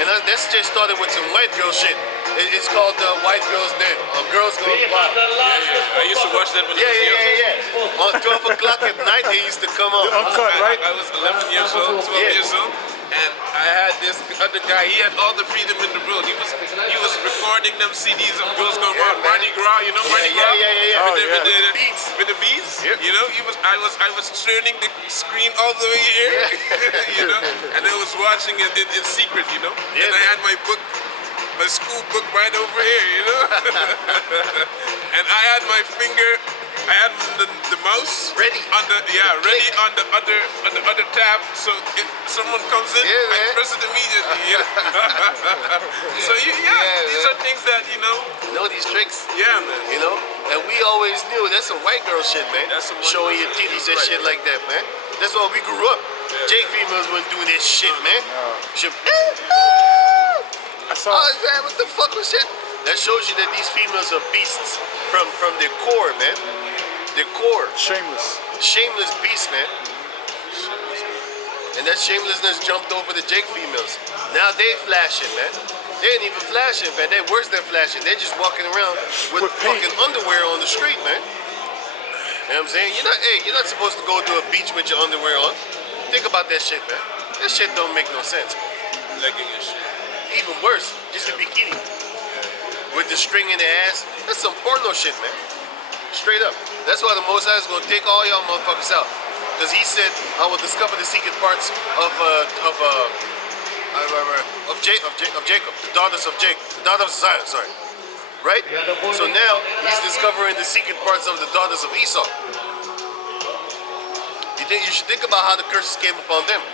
And that's just started with some white girl shit. It's called White Girls Dead. Girls Gone Wild. Yeah. I used to watch that when I was young. Yeah. On 12 o'clock at night, they used to come on. Uncut, right? I was 11 years old, 12 years old, and I had this other guy. He had all the freedom in the world. He was recording them CDs of Girls Gone Wild, Mardi Gras. You know Mardi Gras? Yeah. With the beats. Yep. You know, I was turning the screen all the way here. You know, and I was watching it in secret. You know, Yeah, and I had my book. My school book right over here, you know? And I had my finger, I had the mouse Ready. on the other tab, so if someone comes in, Yeah, I man. press it immediately, you know? So these man. are things that, you know, Know these tricks, yeah, man. you know? And we always knew that's some white girl shit, man. That's some white Showing girl your shit. titties and Right. shit like that, man. That's why we grew up. Jake females weren't doing this shit, man. Shit. I saw. Oh, man, what the fuck was that? That shows you that these females are beasts from their core, man. Their core. Shameless. Shameless beasts, man. And that shamelessness jumped over the Jake females. Now they flashing, man. They ain't even flashing, man. They're worse than flashing. They're just walking around with With paint. fucking underwear on the street, man. You know what I'm saying? You're not supposed to go to a beach with your underwear on. Think about that shit, man. That shit don't make no sense. Legging and shit. Even worse, just a bikini with the string in the ass. That's some porno shit, man. Straight up. That's why the Most High is gonna take all y'all motherfuckers out. Because he said, I will discover the secret parts of Jacob, the daughters of Jacob, the daughters of Zion, sorry. Right? So now he's discovering the secret parts of the daughters of Esau. You should think about how the curses came upon them.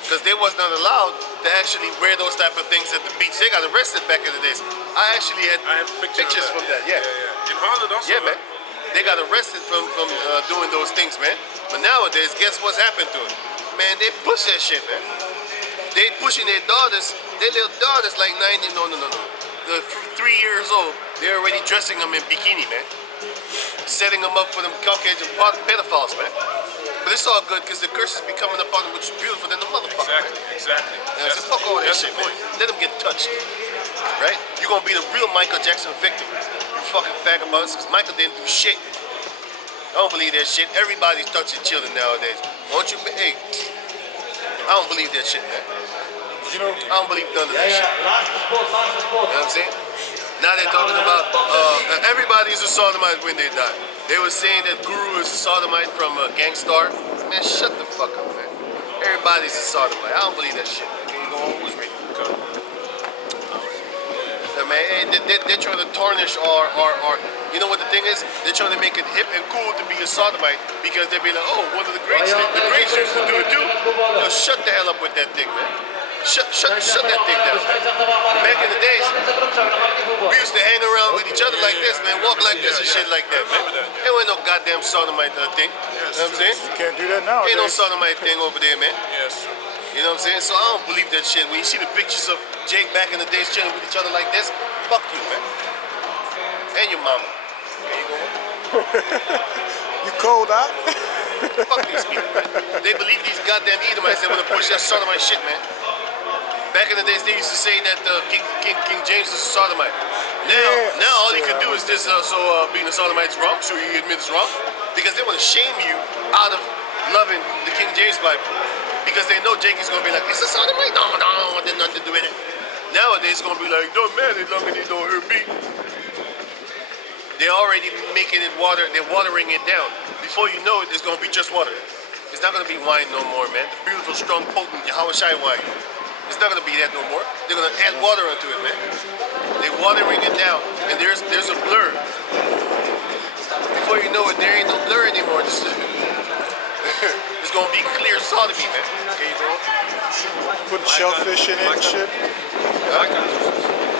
Because they was not allowed to actually wear those type of things at the beach. They got arrested back in the days. I actually had I have pictures from that. Yeah. In Holland also. Yeah, man. They got arrested from doing those things, man. But nowadays, guess what's happened to them? Man, they push that shit, man. They pushing their daughters, their little daughters like 90, no. They're 3 years old. They're already dressing them in bikini, man. Setting them up for them Caucasian pedophiles, man. But it's all good because the curse is becoming upon them, which is beautiful than the motherfucker, man. Exactly. Yeah, so fuck all that that's shit, the man. point. Let them get touched, right? You're gonna be the real Michael Jackson victim. You fucking faggot bugs, because Michael didn't do shit. I don't believe that shit. Everybody's touching children nowadays. Won't you? Hey, I don't believe that shit, man. You know, I don't believe none of that shit. You know what I'm saying? Now they're talking about everybody's a sodomite when they die. They were saying that Guru is a sodomite from Gangstar. Man, shut the fuck up, man. Everybody's a sodomite. I don't believe that shit. Okay, you go always read. Yeah, man, hey, they're trying to tarnish our. You know what the thing is? They're trying to make it hip and cool to be a sodomite because they're being like, oh, one of the greats used to do it too. Yo, shut the hell up with that thing, man. Shut that thing down. Back in the days, we used to hang around with each other like this, man. Walk like this and shit like that, man. There ain't no goddamn sodomite thing. You know what I'm saying? you can't do that now. Ain't no sodomite thing over there, man. Yes. You know what I'm saying? So I don't believe that shit. When you see the pictures of Jake back in the days chilling with each other like this, fuck you, man. And your mama. There you go. You cold, huh? Fuck these people, man. They believe these goddamn Edomites. They want to push that sodomite shit, man. Back in the days, they used to say that King James is a sodomite. Now all you can do is this. Being a sodomite is wrong. So you admit it's wrong because they want to shame you out of loving the King James Bible because they know Jake is gonna be like, it's a sodomite. No, I don't want nothing to do with it. Nowadays, it's gonna be like, no man, as long as they don't hurt me. They're already making it water. They're watering it down. Before you know it, it's gonna be just water. It's not gonna be wine no more, man. The beautiful, strong, potent Yahweh Shai wine. You It's not gonna be that no more. They're gonna add water onto it, man. They're watering it down, and there's a blur. Before you know it, there ain't no blur anymore. It's gonna be clear sodomy, man. Okay, you know? Putting shellfish in it and shit.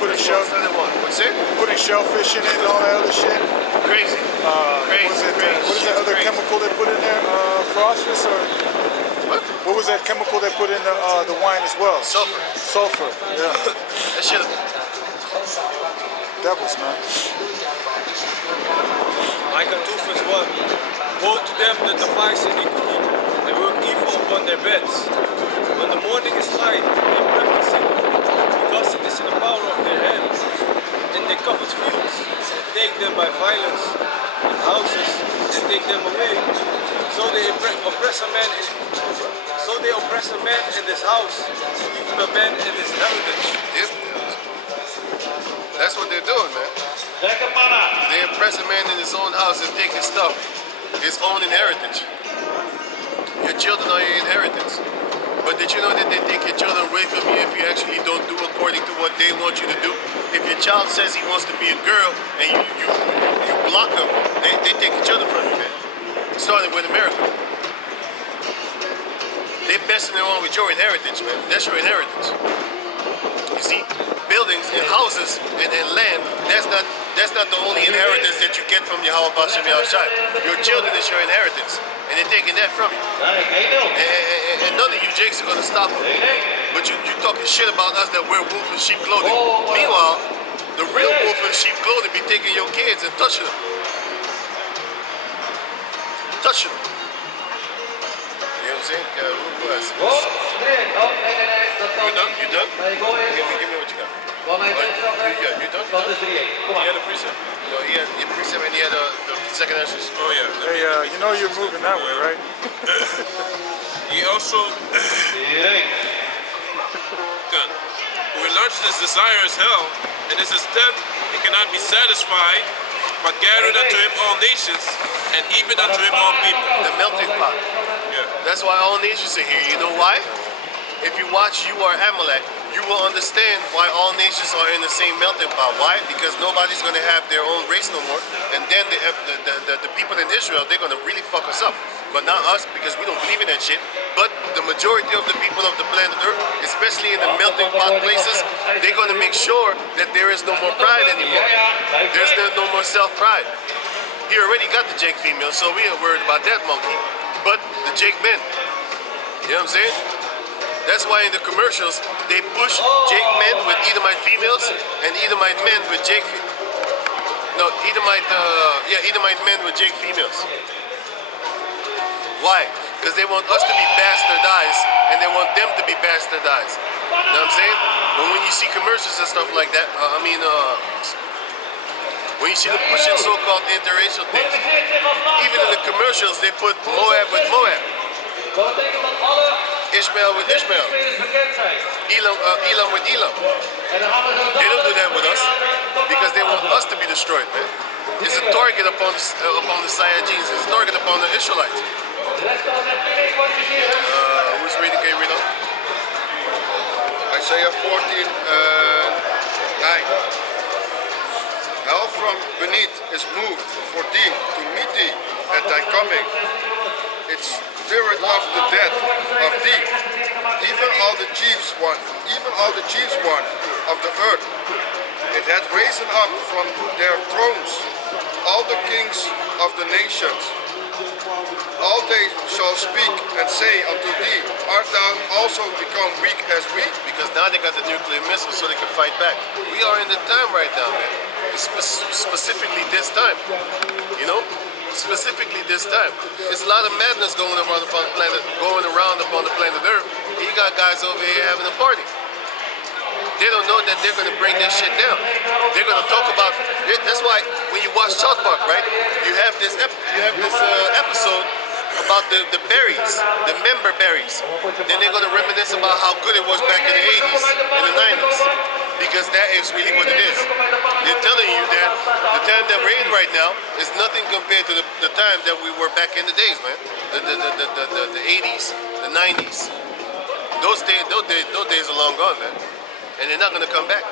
Putting What's it? putting shellfish in it and all that other shit. Crazy. What is that other chemical they put in there? Phosphorus or what was that chemical they put in the wine as well? Sulfur. Sulfur. Yeah. That shit. Devils, man. Micah 2 verse 1. Woe to them that devise iniquity and work evil upon their beds. When the morning is light, they practice it, because it is in the power of their hands. And they covet fields, and take them by violence, and houses, and take them away. So they oppress a man in his house, even a man in his heritage. Yep. That's what they're doing, man. They oppress a man in his own house and take his stuff, his own inheritance. Your children are your inheritance. But did you know that they take your children away from you if you actually don't do according to what they want you to do? If your child says he wants to be a girl and you block him, they take your children from you, man. Starting with America. They're messing around with your inheritance, man. That's your inheritance. You see, buildings and houses and land, that's not the only inheritance that you get from Yahweh Bashem Yahushai. Your children is your inheritance, and they're taking that from you. And none of you jakes are gonna stop them. But you talking shit about us that wear wolf in sheep clothing. Meanwhile, the real wolf in sheep clothing be taking your kids and touching them. Touching them. You know what I'm saying? You done? Give me what you got. You done? He had a precept. No, he had the precept and he had the second answers. Oh yeah. Hey, you know you're moving that way, right? He also done. Who enlarges his desire as hell, and is his death, he cannot be satisfied, but gathered unto him all nations, and even unto him all people. The melting pot. Yeah. That's why all nations are here. You know why? If you watch You Are Amalek, you will understand why all nations are in the same melting pot. Why? Because nobody's going to have their own race no more. And then the people in Israel, they're going to really fuck us up. But not us, because we don't believe in that shit. But the majority of the people of the planet Earth, especially in the melting pot places, they're going to make sure that there is no more pride anymore. There's no more self-pride. He already got the Jake female, so we ain't worried about that monkey. But the Jake men, you know what I'm saying? That's why in the commercials, they push Jake men with Edomite females and Edomite men with Jake Edomite men with Jake females. Why? Because they want us to be bastardized and they want them to be bastardized. You know what I'm saying? But when you see commercials and stuff like that, when you see them pushing so-called interracial things, even in the commercials, they put Moab with Moab. Ishmael with Ishmael, Elam with Elam. They don't do that with us because they want us to be destroyed, man. It's a target upon the Saiyajins. It's a target upon the Israelites. Who's reading? Can you read on? Isaiah 14, 9. Hell from beneath is moved for thee to meet thee at thy coming. It stirreth up the dead of thee, even all the chiefs one of the earth. It hath risen up from their thrones all the kings of the nations. All they shall speak and say unto thee, art thou also become weak as we? Because now they got the nuclear missiles so they can fight back. We are in the time right now, man. Specifically this time, you know? Specifically this time. There's a lot of madness going around upon the planet Earth. And you got guys over here having a party. They don't know that they're going to bring this shit down. They're going to talk about. That's why when you watch South Park, right? You have this episode about the berries, the member berries. Then they're going to reminisce about how good it was back in the 80s and the 90s. Because that is really what it is. They're telling you that the time that we're in right now is nothing compared to the time that we were back in the days, man. The 80s, the 90s. those days are long gone, man. And they're not gonna come back.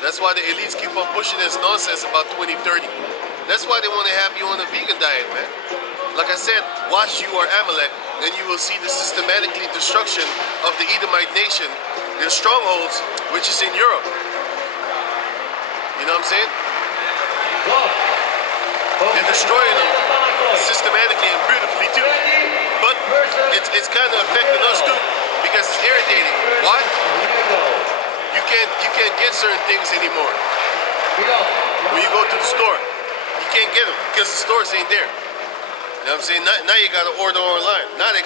That's why the elites keep on pushing this nonsense about 2030. That's why they want to have you on a vegan diet, man. Like I said, watch you or Amalek, then you will see the systematically destruction of the Edomite nation, their strongholds, which is in Europe. You know what I'm saying? They're destroying them systematically and beautifully too. But it's kind of affecting us too, because it's irritating. Why? You can't get certain things anymore. When you go to the store, you can't get them because the stores ain't there. You know what I'm saying? Now you gotta order online. Now they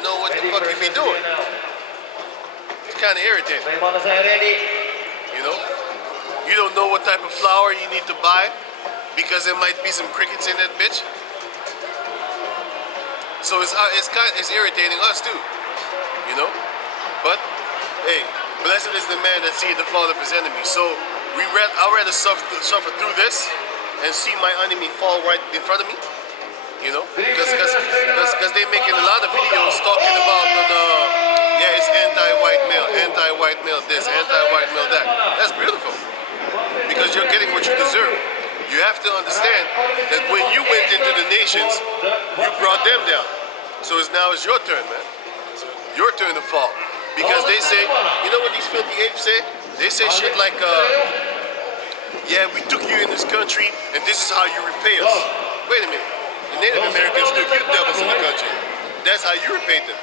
know what the fuck you be doing. It's kind of irritating. You know? You don't know what type of flour you need to buy because there might be some crickets in that bitch. So it's irritating us too. You know? But hey, blessed is the man that seeth the fall of his enemy. So I'd rather suffer through this and see my enemy fall right in front of me. You know, because they're making a lot of videos talking about yeah, it's anti-white male this, anti-white male that. That's beautiful, because you're getting what you deserve. You have to understand that when you went into the nations, you brought them down. So now it's your turn, man. Your turn to fall, because they say, you know what these filthy apes say? They say shit like, yeah, we took you in this country, and this is how you repay us. Wait a minute. The Native Americans took you devils in the country. That's how you repaid them.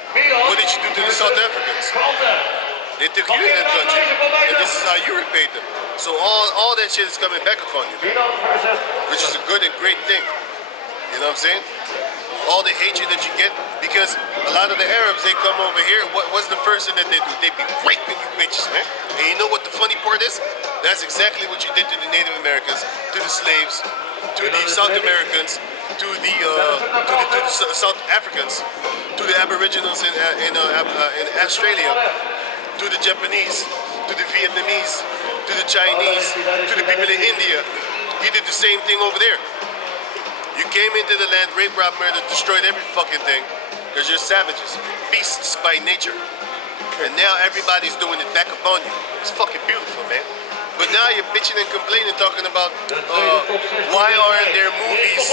What did you do to the South Africans? They took you in that country, and this is how you repaid them. So all that shit is coming back upon you, which is a good and great thing. You know what I'm saying? All the hatred that you get, because a lot of the Arabs, they come over here, what's the first thing that they do? They be raping you bitches, man. And you know what the funny part is? That's exactly what you did to the Native Americans, to the slaves, to the South Americans, to the South Africans, to the Aboriginals in Australia, to the Japanese, to the Vietnamese, to the Chinese, to the people in India. You did the same thing over there. You came into the land, rape, rob, murder, destroyed every fucking thing, because you're savages, beasts by nature. And now everybody's doing it back upon you. It's fucking beautiful, man. But now you're bitching and complaining, talking about why aren't there movies,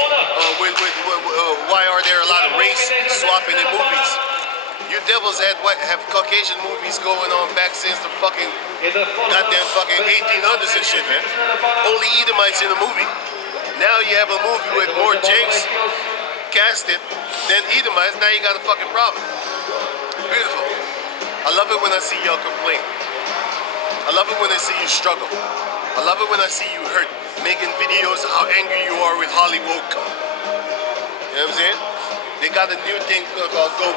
why are there a lot of race swapping in movies? You devils have Caucasian movies going on back since the fucking goddamn fucking 1800s and shit, man. Only Edomites in the movie. Now you have a movie with more Jakes casted than Edomites. Now you got a fucking problem. Beautiful. I love it when I see y'all complain. I love it when I see you struggle. I love it when I see you hurt, making videos of how angry you are with Hollywood. You know what I'm saying? They got a new thing called go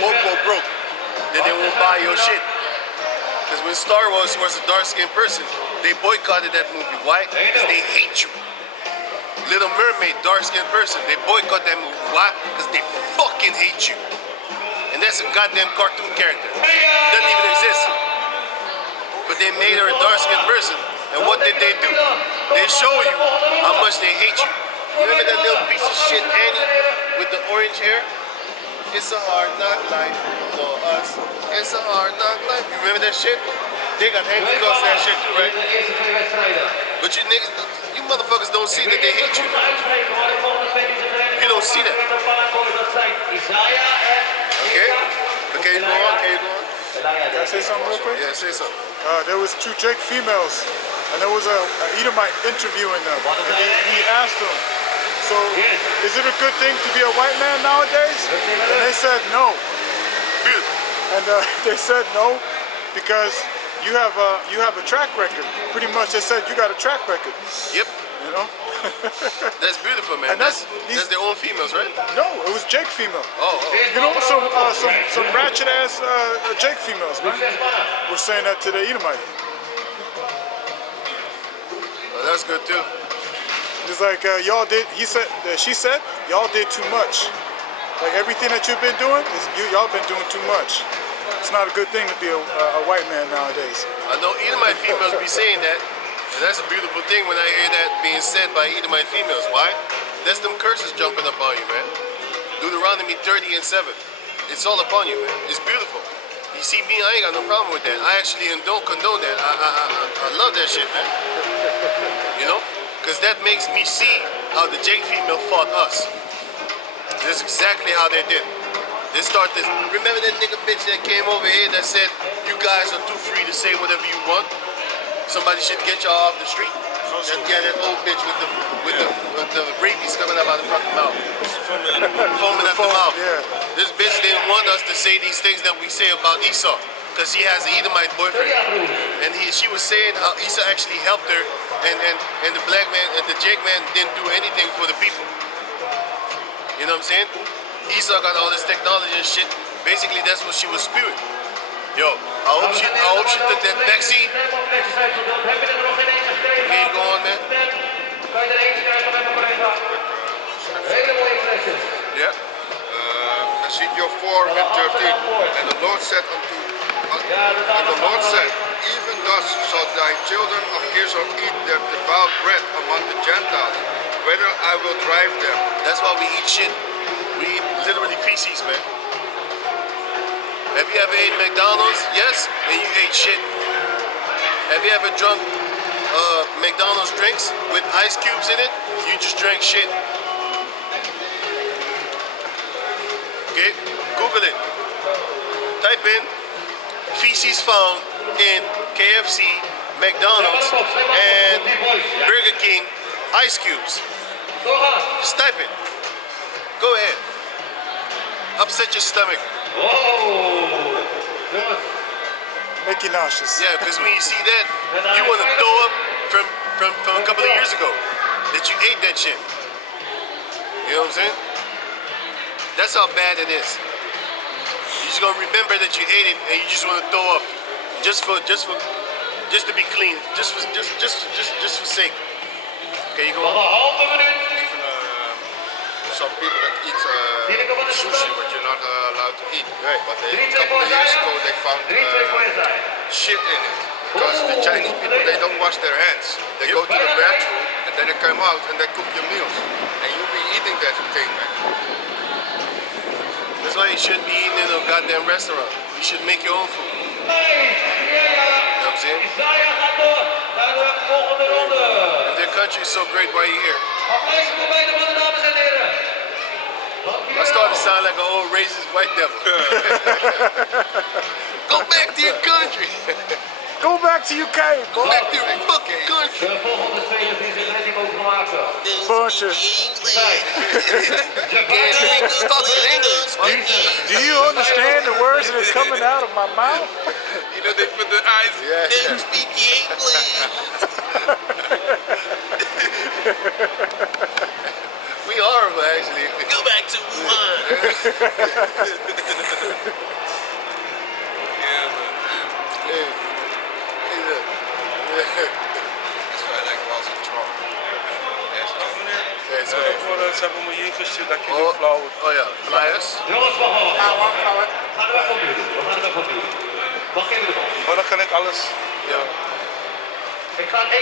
woke, go broke. Then they won't buy your shit. Because when Star Wars was a dark-skinned person, they boycotted that movie. Why? Because they hate you. Little Mermaid, dark-skinned person, they boycott that movie. Why? Because they fucking hate you. And that's a goddamn cartoon character. Doesn't even exist. But they made her a dark-skinned person. And what did they do? They show you how much they hate you. Remember that little piece of shit Annie with the orange hair? It's a hard knock life for us. It's a hard knock life. You remember that shit? They got Annie across that shit too, right? But you niggas, you motherfuckers don't see that they hate you. You don't see that. Okay? Okay, you go on, Can I say something real quick? Yeah, say something. There was 2 Jake females, and there was a Edomite interviewing them. And he asked them, so is it a good thing to be a white man nowadays? And they said no. And they said no because you have a track record. Pretty much they said you got a track record. Yep. You know? That's beautiful, man. And that's their own females, right? No, it was Jake female. Oh. You know, some ratchet ass Jake females, man, were saying that to the Edomite. Oh, that's good too. It's like y'all did. She said y'all did too much. Like everything that you've been doing y'all been doing too much. It's not a good thing to be a white man nowadays. I know Edomite females be saying that. And that's a beautiful thing when I hear that being said by Edomite females. Why? That's them curses jumping up on you, man. Deuteronomy 30:7. It's all upon you, man. It's beautiful. You see me, I ain't got no problem with that. I actually don't condone that. I love that shit, man. You know? Because that makes me see how the Jake female fought us. This is exactly how they did. They start this. Remember that nigga bitch that came over here that said, you guys are too free to say whatever you want? Somebody should get y'all off the street? That old bitch with the rabies coming out of the fucking mouth. Foaming at the mouth. Yeah. This bitch didn't want us to say these things that we say about Esau. Because he has an Edomite boyfriend. And she was saying how Esau actually helped her and the black man, and the Jake man didn't do anything for the people. You know what I'm saying? Esau got all this technology and shit. Basically, that's what she was spewing. Yo, I hope she took that vaccine. Okay, go on, man. Yeah. Ezekiel 4 and 13. And the Lord said even thus shall thy children of Israel eat their defiled bread among the Gentiles, whether I will drive them. That's why we eat shit. We eat literally feces, man. Have you ever ate McDonald's? Yes? And you ate shit. Have you ever drunk McDonald's drinks with ice cubes in it? You just drank shit. Okay? Google it. Type in feces found in KFC, McDonald's, and Burger King ice cubes. Just type it. Go ahead. Upset your stomach. Make you nauseous. Yeah, because when you see that, you want to throw up from a couple of years ago that you ate that shit. You know what I'm saying? That's how bad it is. You're just gonna remember that you ate it and you just want to throw up, just to be clean, just for sake. Okay, you go on. Some people that eat sushi, but you're not allowed to eat. Right. But a couple of years ago, they found shit in it. Because the Chinese people, they don't wash their hands. They go to the bathroom, and then they come out, and they cook your meals. And you'll be eating that thing, man. That's why you shouldn't be eating in a goddamn restaurant. You should make your own food. You know what I'm saying? If their country is so great, why are you here? I started to sound like an old racist white devil. Go back to your country. Go back to UK, Go boy. back to your fucking country. Bunch of. Do you understand the words that are coming out of my mouth? You know, they put the eyes. Yeah. They speak English. We horrible, actually. Go back to Wuhan. Yeah, man. That's why I like was in trouble. Okay, so, Ze hebben me hier gestuurd dat je oh, niet flauw oh ja, flyers. Oh, dan kan ik alles. Ja.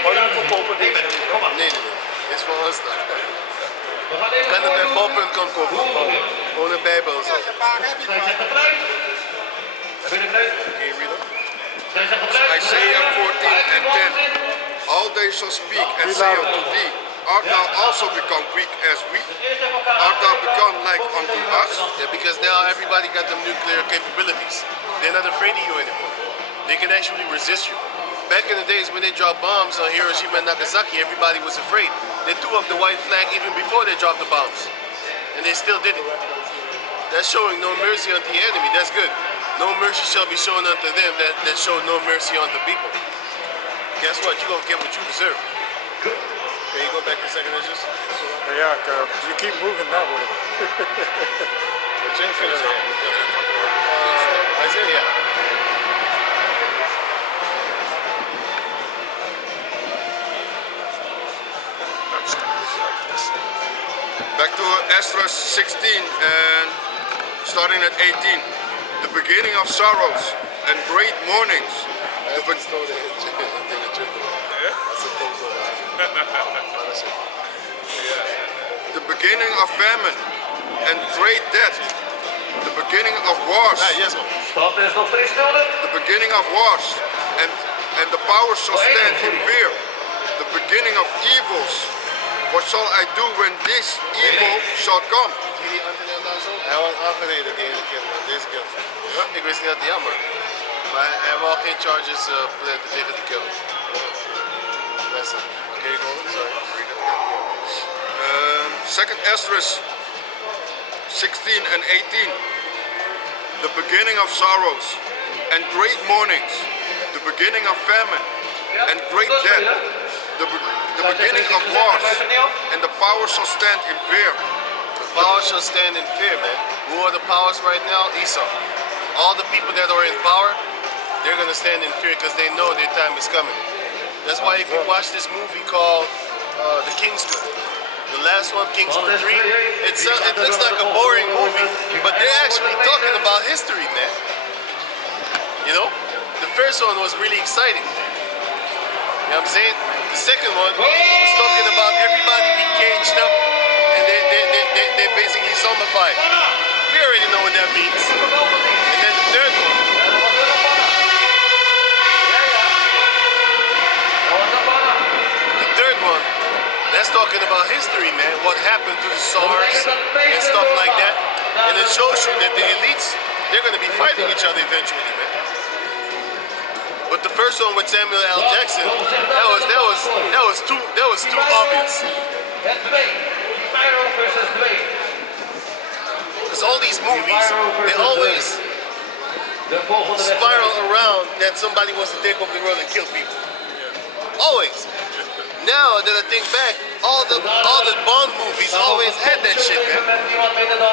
Oh, jullie verkopen deze niet, toch? Nee. Is voor ons dan. Je kan het bij bol.com kopen. Gewoon een bijbel zo. Can you read it? Isaiah 14 and 10. All they shall speak and say unto thee, art thou also become weak as we? Art thou become like unto us? Yeah, because now everybody got them nuclear capabilities. They're not afraid of you anymore. They can actually resist you. Back in the days when they dropped bombs on Hiroshima and Nagasaki, everybody was afraid. They threw up the white flag even before they dropped the bombs. And they still did it. That's showing no mercy unto the enemy. That's good. No mercy shall be shown unto them that showed no mercy unto people. Guess what? You're going to get what you deserve. Can you go back to second Ezra? Yeah, you keep moving that way. Isaiah. Back to Ezra 16 and starting at 18. The beginning of sorrows and great mournings. The beginning of famine and great death. The beginning of wars. Yes, man. The beginning of wars, and the powers shall stand in fear. The beginning of evils. What shall I do when this evil shall come? Hij was aangereden die ene keer, man. Deze keer. Ik wist niet dat hij jammer. Maar hij heeft al geen charges planten tegen de kill. That's it. Okay, go on. Sorry. Second Esdras 16 and 18. The beginning of sorrows and great mournings. The beginning of famine and great death. The beginning of wars, and the power shall stand in fear. The power shall stand in fear, man. Who are the powers right now? Esau. All the people that are in power, they're going to stand in fear because they know their time is coming. That's why if you watch this movie called The Kingsman, the last one, Kingsman 3, it looks like a boring movie, but they're actually talking about history, man. You know? The first one was really exciting. You know what I'm saying? The second one was talking about everybody being caged up and they basically zombified. We already know what that means. And then the third one. The third one, that's talking about history, man. What happened to the SARS and stuff like that. And it shows you that the elites, they're going to be fighting each other eventually, man. But the first one with Samuel L. Jackson, that was too obvious. Because all these movies, they always spiral around that somebody wants to take over the world and kill people. Always. Now that I think back, all the Bond movies always had that shit, man.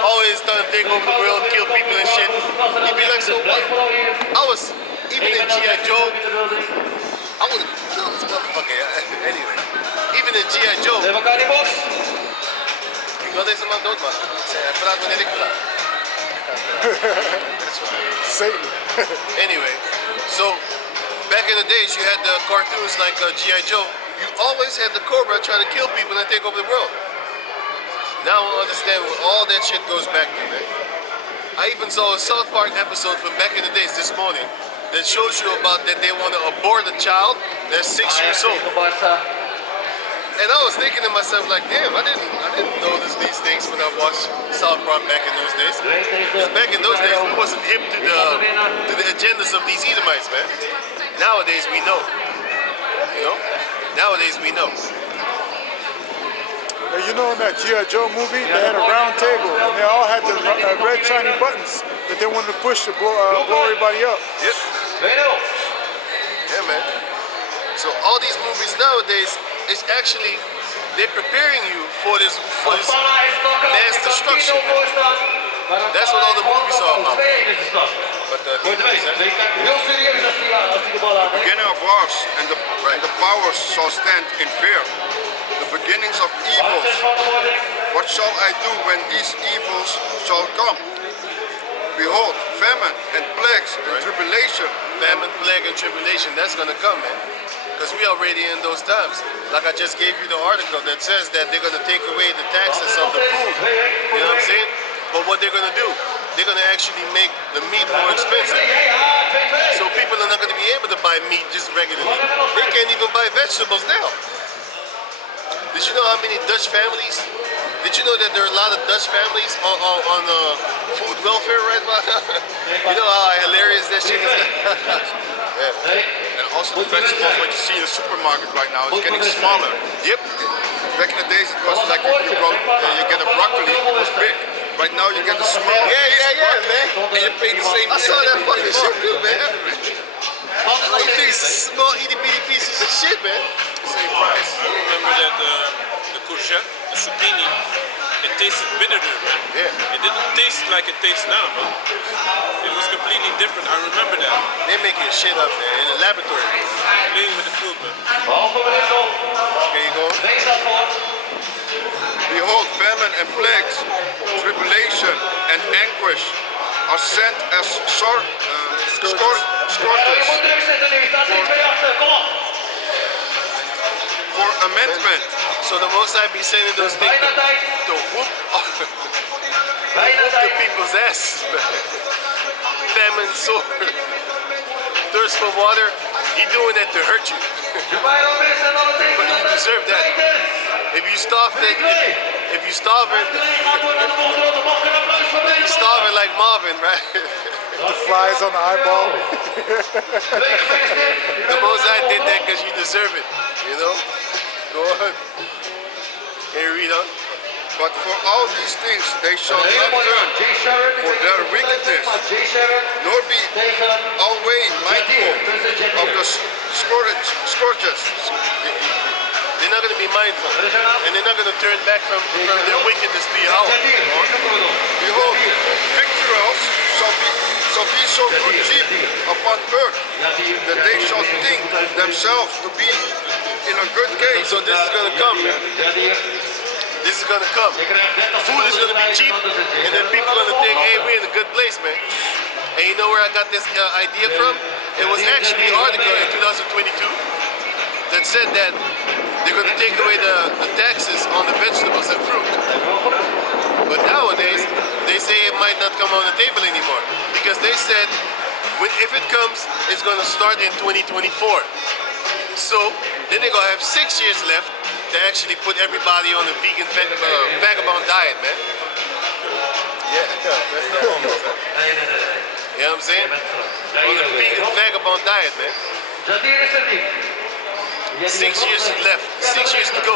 Always trying to take over the world, kill people and shit. You'd be like, so what? Even in G.I. Joe, I would have killed this motherfucker. Anyway, even in G.I. Joe, ik wil deze man doodmaken. Hij praat wanneer ik praat. Satan. Anyway, so back in the days, you had the cartoons like G.I. Joe. You always had the Cobra trying to kill people and take over the world. Now I understand what all that shit goes back to, man. I even saw a South Park episode from back in the days this morning that shows you about that they want to abort a child that's 6 years old. And I was thinking to myself like, damn, I didn't notice these things when I watched South Park back in those days. Because back in those days, we wasn't hip to the agendas of these Edomites, man. Nowadays, we know. You know? Nowadays, we know. You know, in that G.I. Joe movie, they had a round table, and they all had the red shiny buttons that they wanted to push to blow everybody up. Yep. Yeah, man. So all these movies nowadays, it's actually, they're preparing you for this mass destruction. That's what all the movies are about. But The beginning of wars, and the powers shall stand in fear. The beginnings of evils. What shall I do when these evils shall come? Behold, famine and plagues and tribulation. Famine, plague, and tribulation, that's gonna come, man. Because we already in those times. Like I just gave you the article that says that they're gonna take away the taxes of the food. You know what I'm saying? But what they're gonna do, they're gonna actually make the meat more expensive. So people are not gonna be able to buy meat just regularly. They can't even buy vegetables now. Did you know how many Dutch families? Did you know that there are a lot of Dutch families on food welfare right now? You know how hilarious that shit is? Yeah. And also the vegetables what you see in the supermarket right now is getting smaller. Yep. Back in the days it was like if you get a broccoli, it was big. Right now you get the small. Yeah, man. And you pay the same. I saw that fucking shit too, man. Like these small itty bitty pieces of shit, man. Same price. I remember that the courgette, the zucchini, it tasted bitterer, man. Yeah. It didn't taste like it tastes now, man. It was completely different. I remember that. They're making shit up, man, in the laboratory. Playing with the food, man. Okay, you go. Behold, famine and plagues, tribulation and anguish are sent as scourges for amendment. So the Most High be sending those things to whoop the people's ass. famine, sore, thirst for water, he doing that to hurt you. But you deserve that. If you starve, if you starving like Marvin, right? The flies on the eyeball. The Mosai did that because you deserve it. You know? Go on. Can you read on? But for all these things they shall not turn for their wickedness, nor be always mindful of the scourges. They're not going to be mindful. And they're not going to turn back from their wickedness to Yahweh. Behold, victuals shall be so good cheap upon earth that they shall think themselves to be in a good case. So this is going to come, man. This is going to come. Food is going to be cheap, and then people are going to think, hey, we're in a good place, man. And you know where I got this idea from? It was actually an article in 2022 that said that they're going to take away the taxes on the vegetables and fruit. But nowadays, they say it might not come on the table anymore. Because they said, if it comes, it's going to start in 2024. So, then they're going to have 6 years left to actually put everybody on a vegan vagabond diet, man. Yeah, that's not almost that. You know what I'm saying? On a vegan vagabond diet, man. 6 years left. 6 years to go.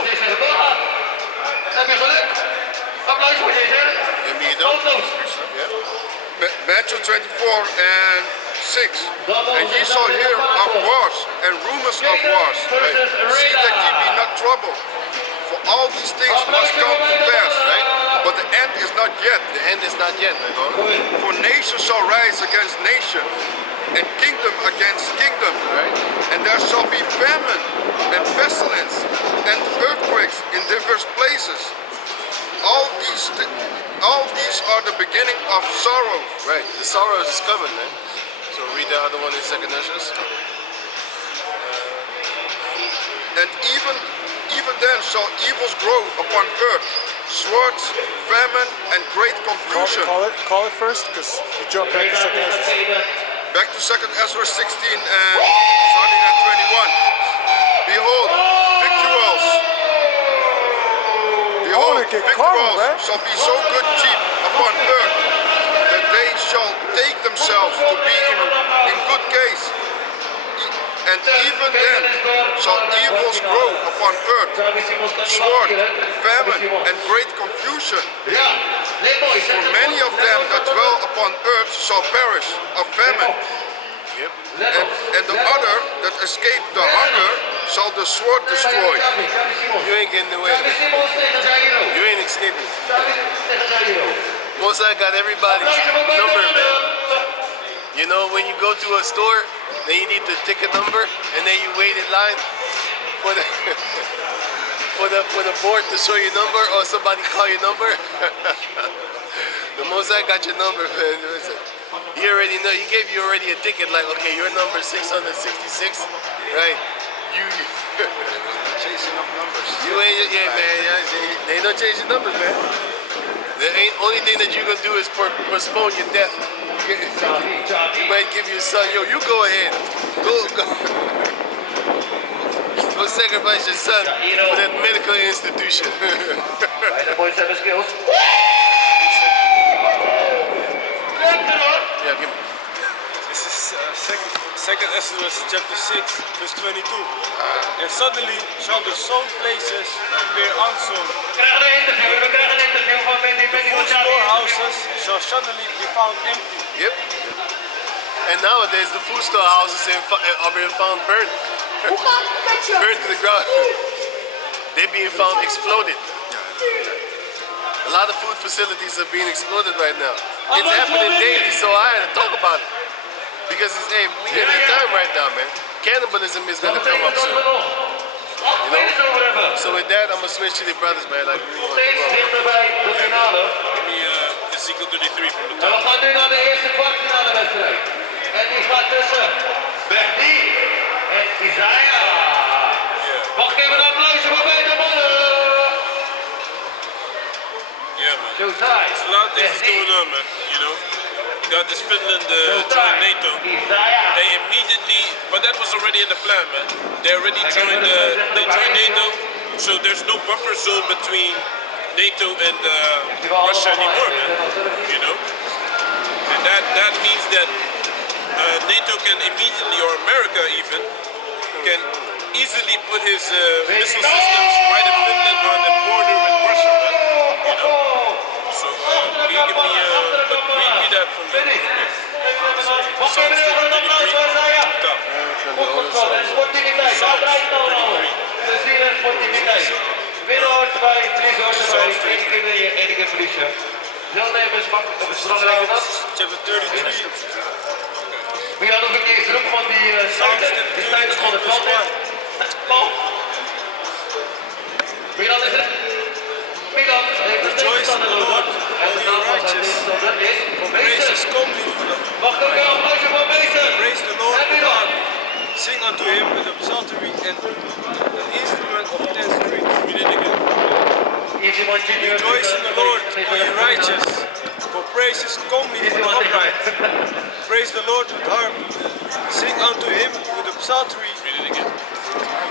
Matthew 24 and 6. And ye shall hear of wars and rumors of wars. See that ye be not troubled. For all these things must come to pass, right? But the end is not yet. The end is not yet, my God. For nation shall rise against nation, and kingdom against kingdom, right? And there shall be famine and pestilence and earthquakes in diverse places. All these are the beginning of sorrow. Right, the sorrows is coming, man. So read the other one in 2nd Ezra. And even then shall evils grow upon earth, swords, famine, and great confusion. Call it first, because you jump back to 2nd Ezra. Back to 2nd Ezra 16 and starting at 21. Behold, victuals. Behold, victuals shall be so good cheap upon earth that they shall take themselves to be in good case. And even then shall evils grow upon earth, sword, famine, and great confusion. For many of them that dwell upon earth shall perish of famine. Yep. And the other that escape the hunger shall the sword destroy. You ain't getting away. You ain't escaping. Mosai got everybody's number, man. You know, when you go to a store, then you need the ticket number, and then you wait in line for the for the board to show your number, or somebody call your number. The Mosai got your number, man. Listen, he already know. He gave you already a ticket, like, okay, your number 666, right? You Chasing up numbers. you ain't, yeah, man. Yeah, they ain't no changing numbers, man. The only thing that you gonna do is postpone your death. He might give you a son. Yo, you go ahead. Go sacrifice your son for that medical institution. Yeah, give me. This is second Ezra chapter 6, verse 22. And suddenly shall the sown places appear unsown. The full storehouses shall suddenly be found empty. Yep. And nowadays the food storehouses are being found burned. Burned to the ground. They're being found exploded. A lot of food facilities are being exploded right now. It's happening daily, so I had to talk about it. Because it's, hey, we in a time right now, man. Cannibalism is gonna come up soon. You know? So with that, I'm gonna switch to the brothers, man. Like, Give me Ezekiel 33 from the We top. gaan nu naar de eerste kwartfinale wedstrijd. En die gaat tussen Bertie en Isaiah. Mag ik even een applausje voor beide mannen? Yeah, man. Showtime. There's a lot of things going on, man. You know? you got this Finland joined NATO. They immediately, but that was already in the plan, man. They already joined, they joined NATO, so there's no buffer zone between NATO and Russia anymore, man. You know, and that means that NATO can immediately, or America even, can easily put his missile systems right in Finland on the border with Russia, man. You know. So can you give me read that from me? Psalms 33. Top. Chapter 33. Milan hoef ik niet eens roepen, want die stuiten, die stuiten gewoon het veld in. Bal. Milan is het. Milan heeft de tegenstander nodig. En de naam van zijn tegenstander is Praise is Meester. comely for the Mag ook een applausje voor Meester. praise the Lord En with Milan. harp. Sing unto him with a psaltery and an instrument of ten strings. Easy one, junior. Rejoice in the Lord, O ye righteous, for praise is comely for the upright. Praise the Lord with harp. Sing unto him with a psaltery. Read it again.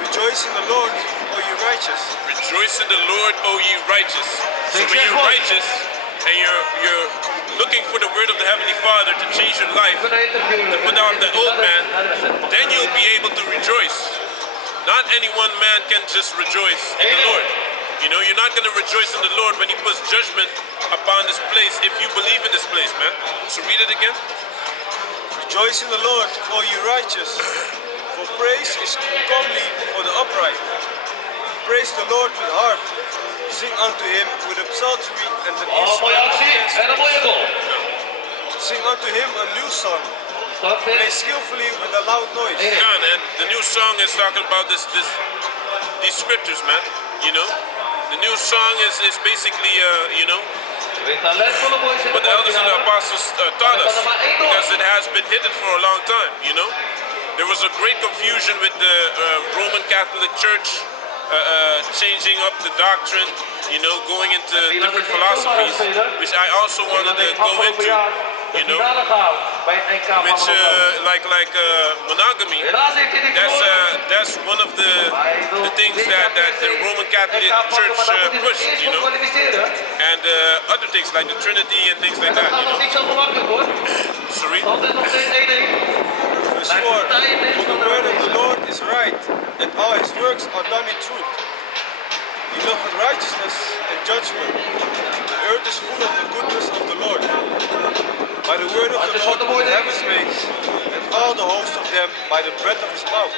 Rejoice in the Lord, O ye righteous. Rejoice in the Lord, O ye righteous. So when you're righteous and you're looking for the word of the Heavenly Father to change your life, to put down the old man, then you'll be able to rejoice. Not any one man can just rejoice in the Lord. You know, you're not going to rejoice in the Lord when he puts judgment upon this place if you believe in this place, man. So read it again. Rejoice in the Lord, O ye righteous, for praise is comely for the upright. Praise the Lord with harp. Sing unto him with a psaltery and an Oh, mooie instrument of actie ten en een mooie strings. goal. Sing unto him a new song. Stop Play dit. skillfully with a loud noise. John, and the new song is talking about these scriptures, man. You know, the new song is basically, you know, Weer talentvolle boys in de what the elders and the bovenjaren. apostles taught us, because it has been hidden for a long time. You know, there was a great confusion with the Roman Catholic Church changing up the doctrine. You know, going into different philosophies, which I also wanted to go into. You know, which like monogamy. That's one of the things that the Roman Catholic Church pushed, you know, and other things like the Trinity and things like that, you know. Niet zo gemakkelijk hoor. Sorry. Altijd nog steeds 1-1. Verse 4. For the word of the Lord is right, and all his works are done in truth. He loveth righteousness and judgment. The earth is full of the goodness of the Lord. By the word of the Lord the heavens made, and all the host of them by the breath of his mouth.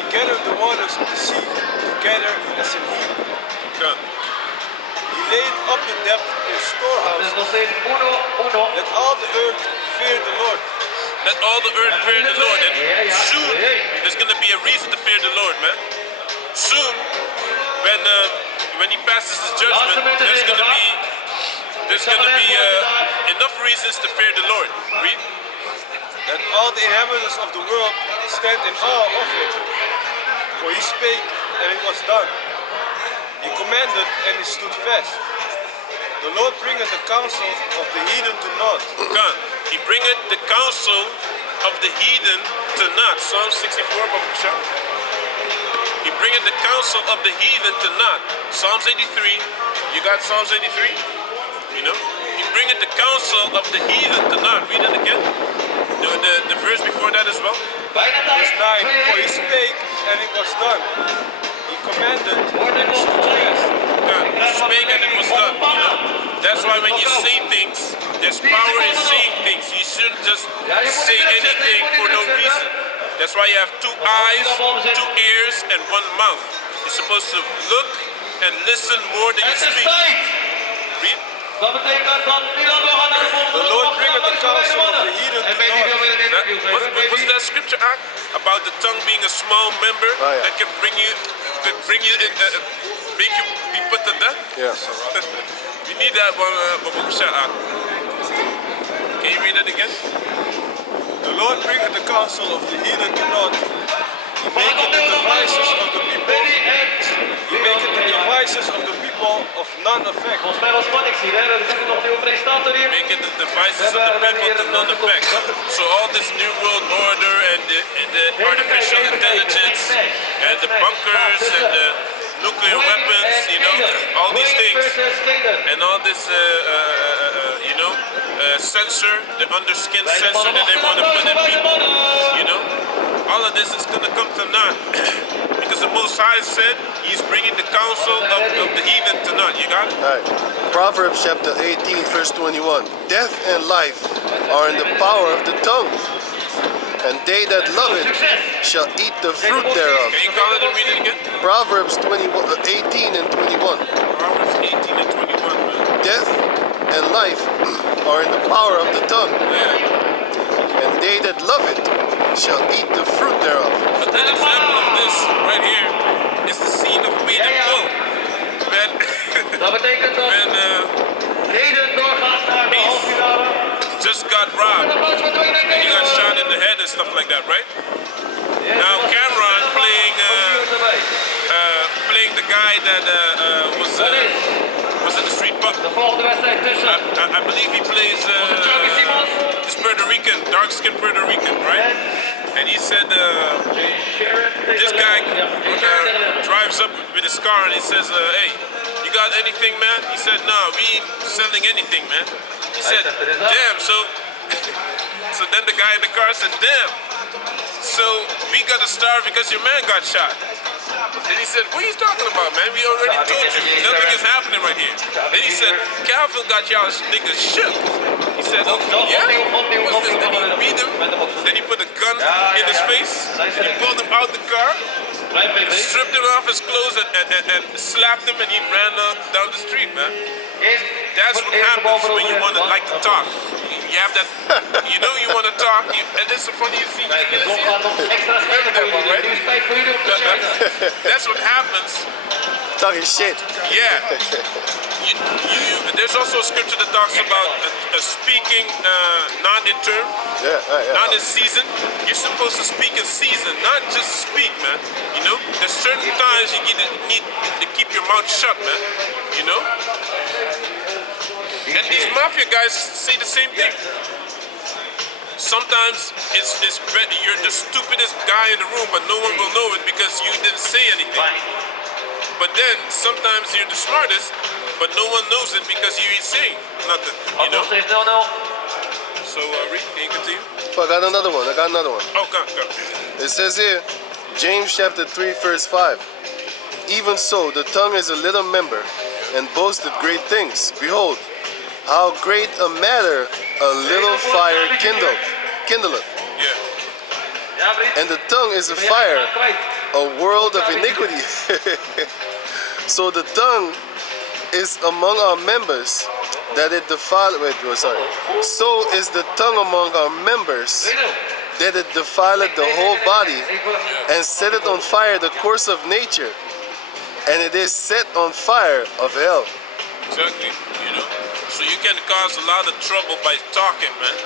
He gathered the waters of the sea together as in heap. Come. He laid up the depth in Het is storehouses. nog steeds 1-1. Let all the earth fear the Lord. Let all the earth fear the Lord, and soon there's going to be a reason to fear the Lord, man. Soon, when he passes his judgment, there's going to be enough reasons to fear the Lord. Read. Let all the inhabitants of the world stand in awe of him. For he spake, and it was done. He commanded, and it stood fast. The Lord bringeth the counsel of the heathen to naught. God, he bringeth the counsel of the heathen to naught. Psalm 64, Babu Shah. He bringeth the counsel of the heathen to naught. Psalms 83. You got Psalms 83? You know? He bringeth the counsel of the heathen to naught. Read it again. The verse before that as well. Bijna tijd. Verse 9. For he spake, and it was done. He commanded, and it stood fast. God, he spake and it was done. You know? That's why when you say things, there's power in saying things. You shouldn't just say anything for no reason. That's why you have two eyes, two ears, and one mouth. You're supposed to look and listen more than you Het is speak. tijd. Read. Dat betekent dat Milan wil gaan naar de volgende The Lord ronde. bringeth the counsel of the heathen En to Baby wil weer een naught. interview geven. What's Baby. that scripture act about the tongue being a small member Oh, yeah. that can bring you in, make you be put to death? Yes. You need that one, Babu Shah act. Can you read it again? The Lord bringeth the counsel of the heathen to naught. He maketh the devices of the people. Baby en He maketh the devices of the people weapon of non-effect. Volgens mij was Spanning hier, hè? We hebben nog nieuwe presentator hier. Making the devices of the people to non-effect. So all this new world order and the artificial intelligence and the bunkers and the nuclear weapons, you know, all these things, and all this, sensor, the underskin sensor that they want to put in people, you know, all of this is going to come to naught. Because the Most High said He's bringing the counsel of the heathen to naught. You got it? All right. Proverbs chapter 18, verse 21. Death and life are in the power of the tongue, and they that love it shall eat the fruit thereof. Can you call it and read it again? Proverbs 18 and 21. Proverbs 18 and 21, man. Death and life are in the power of the tongue, Yeah. and they that love it shall eat the fruit thereof. A good example of this right here is the scene of Paid in Full. Dat betekent dat When Heden doorgaat naar de halve finale. just got robbed and he got shot in the head and stuff like that, right? Now Cameron playing the guy that was in the street pub. De volgende wedstrijd tussen I believe he plays Chucky Simons. this Puerto Rican, dark-skinned Puerto Rican, right? And he said this guy drives up with his car and he says, hey, you got anything, man? He said, no, we ain't selling anything, man. He said, damn, so then the guy in the car said, damn, so we got to starve because your man got shot. Then he said, what are you talking about, man? We already told you, nothing is happening right here. Then he said, Calvin got y'all niggas shook. He said, okay, yeah? What's this? Then he beat him, then he put a gun in his face, and he pulled him out the car, stripped him off his clothes and slapped him, and he ran down the street, man. That's what happens when you want to like to talk. You have that, you know you want to talk, and it's so funny you see. Remember that one, right? That's what happens. Talking shit. Yeah. There's also a scripture that talks about a speaking not in term, not in season. You're supposed to speak in season, not just speak, man. You know, there's certain times you need to keep your mouth shut, man. You know. And these mafia guys say the same thing. Sometimes you're the stupidest guy in the room, but no one will know it because you didn't say anything. But then sometimes you're the smartest, but no one knows it because you ain't saying nothing. You know? So Reed, can you continue? Oh, I got another one. Oh, go. It says here, James chapter 3, verse 5. Even so, the tongue is a little member, and boasteth great things. Behold, how great a matter a little fire kindleth. Yeah. And the tongue is a fire, a world of iniquity. So the tongue is among our members, that it defileth. So is the tongue among our members, that it defileth the whole body, and setteth on fire the course of nature, and it is set on fire of hell. Exactly. You know. So you can cause a lot of trouble by talking, man.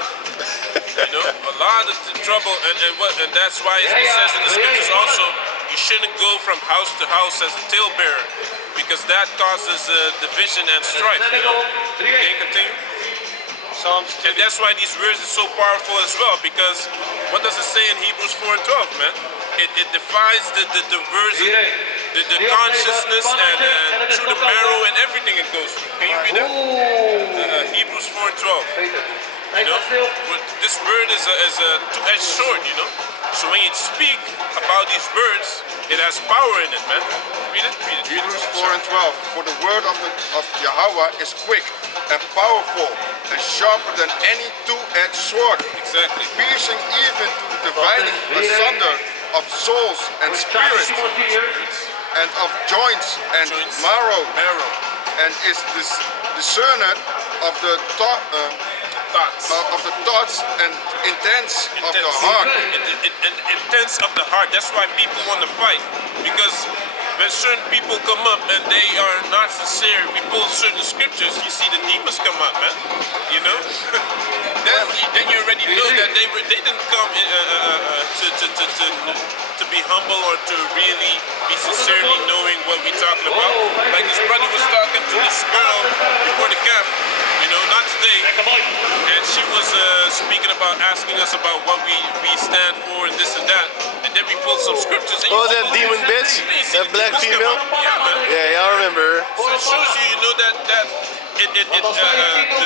You know, a lot of trouble, and that's why it says in the scriptures also, you shouldn't go from house to house as a talebearer, because that causes division and strife. You know? Can you continue? And that's why these words are so powerful as well, because what does it say in Hebrews 4 and 12, man? It defies the words, the consciousness, and through the marrow and everything it goes through. Can you read that? Hebrews 4 and 12. You know, this word is a two-edged sword, you know. So when you speak about these words, it has power in it, man. Read it. Hebrews 4 and 12. For the word of Yahweh is quick and powerful and sharper than any two-edged sword. Exactly. Piercing even to the dividing asunder of souls and spirits and of joints and marrow, and is this discerner of the thoughts and intents of the heart. Intents of the heart. That's why people want to fight, because when certain people come up and they are not sincere, we pull certain scriptures, you see the demons come up, man. You know? then you already you know that they didn't come to be humble or to really be sincerely knowing what we're talking about. Like this brother was talking to this girl before the camp, you know, not today, and she was speaking about asking us about what we stand for and this and that, and then we pulled some scriptures. And Oh, that demon bitch, that black female. Yeah, man. Yeah, y'all remember her. So it shows you, you know, that the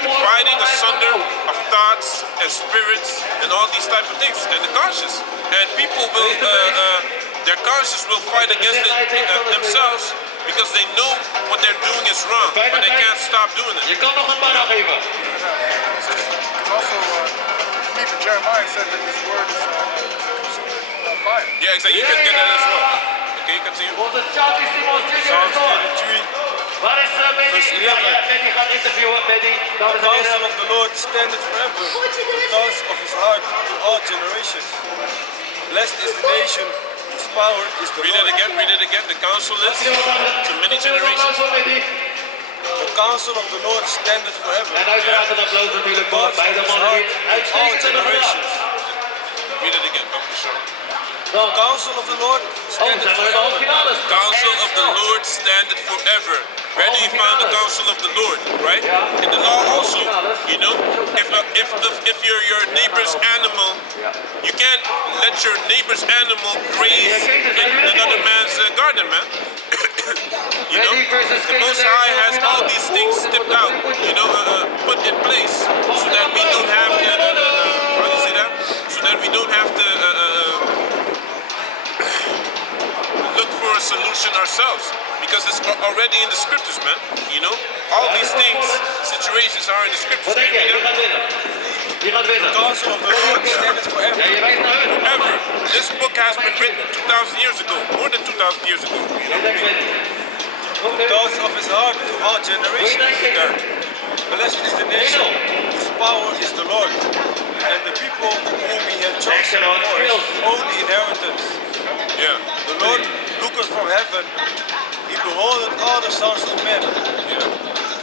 dividing asunder of thoughts and spirits and all these type of things, and the conscience. And people will, their conscience will fight against it themselves because they know what they're doing is wrong, but they can't stop doing it. Je kan nog een bal geven. It's also, even Jeremiah said that this word is consuming fire. Yeah, exactly. You can get that as well. Okay, continue. Onze Charlie Simons Jr. Psalms is door. 33. Waar is Benny? Verse Ja, 11. Benny gaat interviewen. Benny, dames The en counsel heren. of the Lord standeth forever, the thoughts of his heart to all generations. Blessed is the nation whose power is the Read it Lord. again, read it again. The counsel is to many generations. The counsel of the Lord standeth forever, En uiteraard een applaus natuurlijk the voor thoughts of beide his mannen heart die to all uitstekend hebben gedaan. generations. Read it again, Dr. Shaw. The counsel of the Lord standeth zijn we in de halve forever. finales. Counsel of the Lord standeth forever. Where do you find the counsel of the Lord, right? In the law also, you know. If you're your neighbor's animal, you can't let your neighbor's animal graze in another man's garden, man. You know, the Most High has all these things stepped out, you know, put in place so that we don't have to, how do you say that? So that we don't have to look for a solution ourselves, because it's already in the scriptures, man. You know, all these things, situations are in the scriptures. Wat denk jij? Wie gaat winnen? Wie gaat winnen? The counsel of the Lord standeth forever. Ja, je wijst naar hun. Ever. This book has been written 2,000 years ago, more than 2,000 years ago. You know? Ik denk Benny. The Oké. thoughts of his heart to all Wie generations. denk je? Blessed is the nation whose power is the Lord, and the people whom he hath chosen for his own inheritance. Yeah. The Lord looketh from heaven, he beholdeth all the sons of men. Yeah.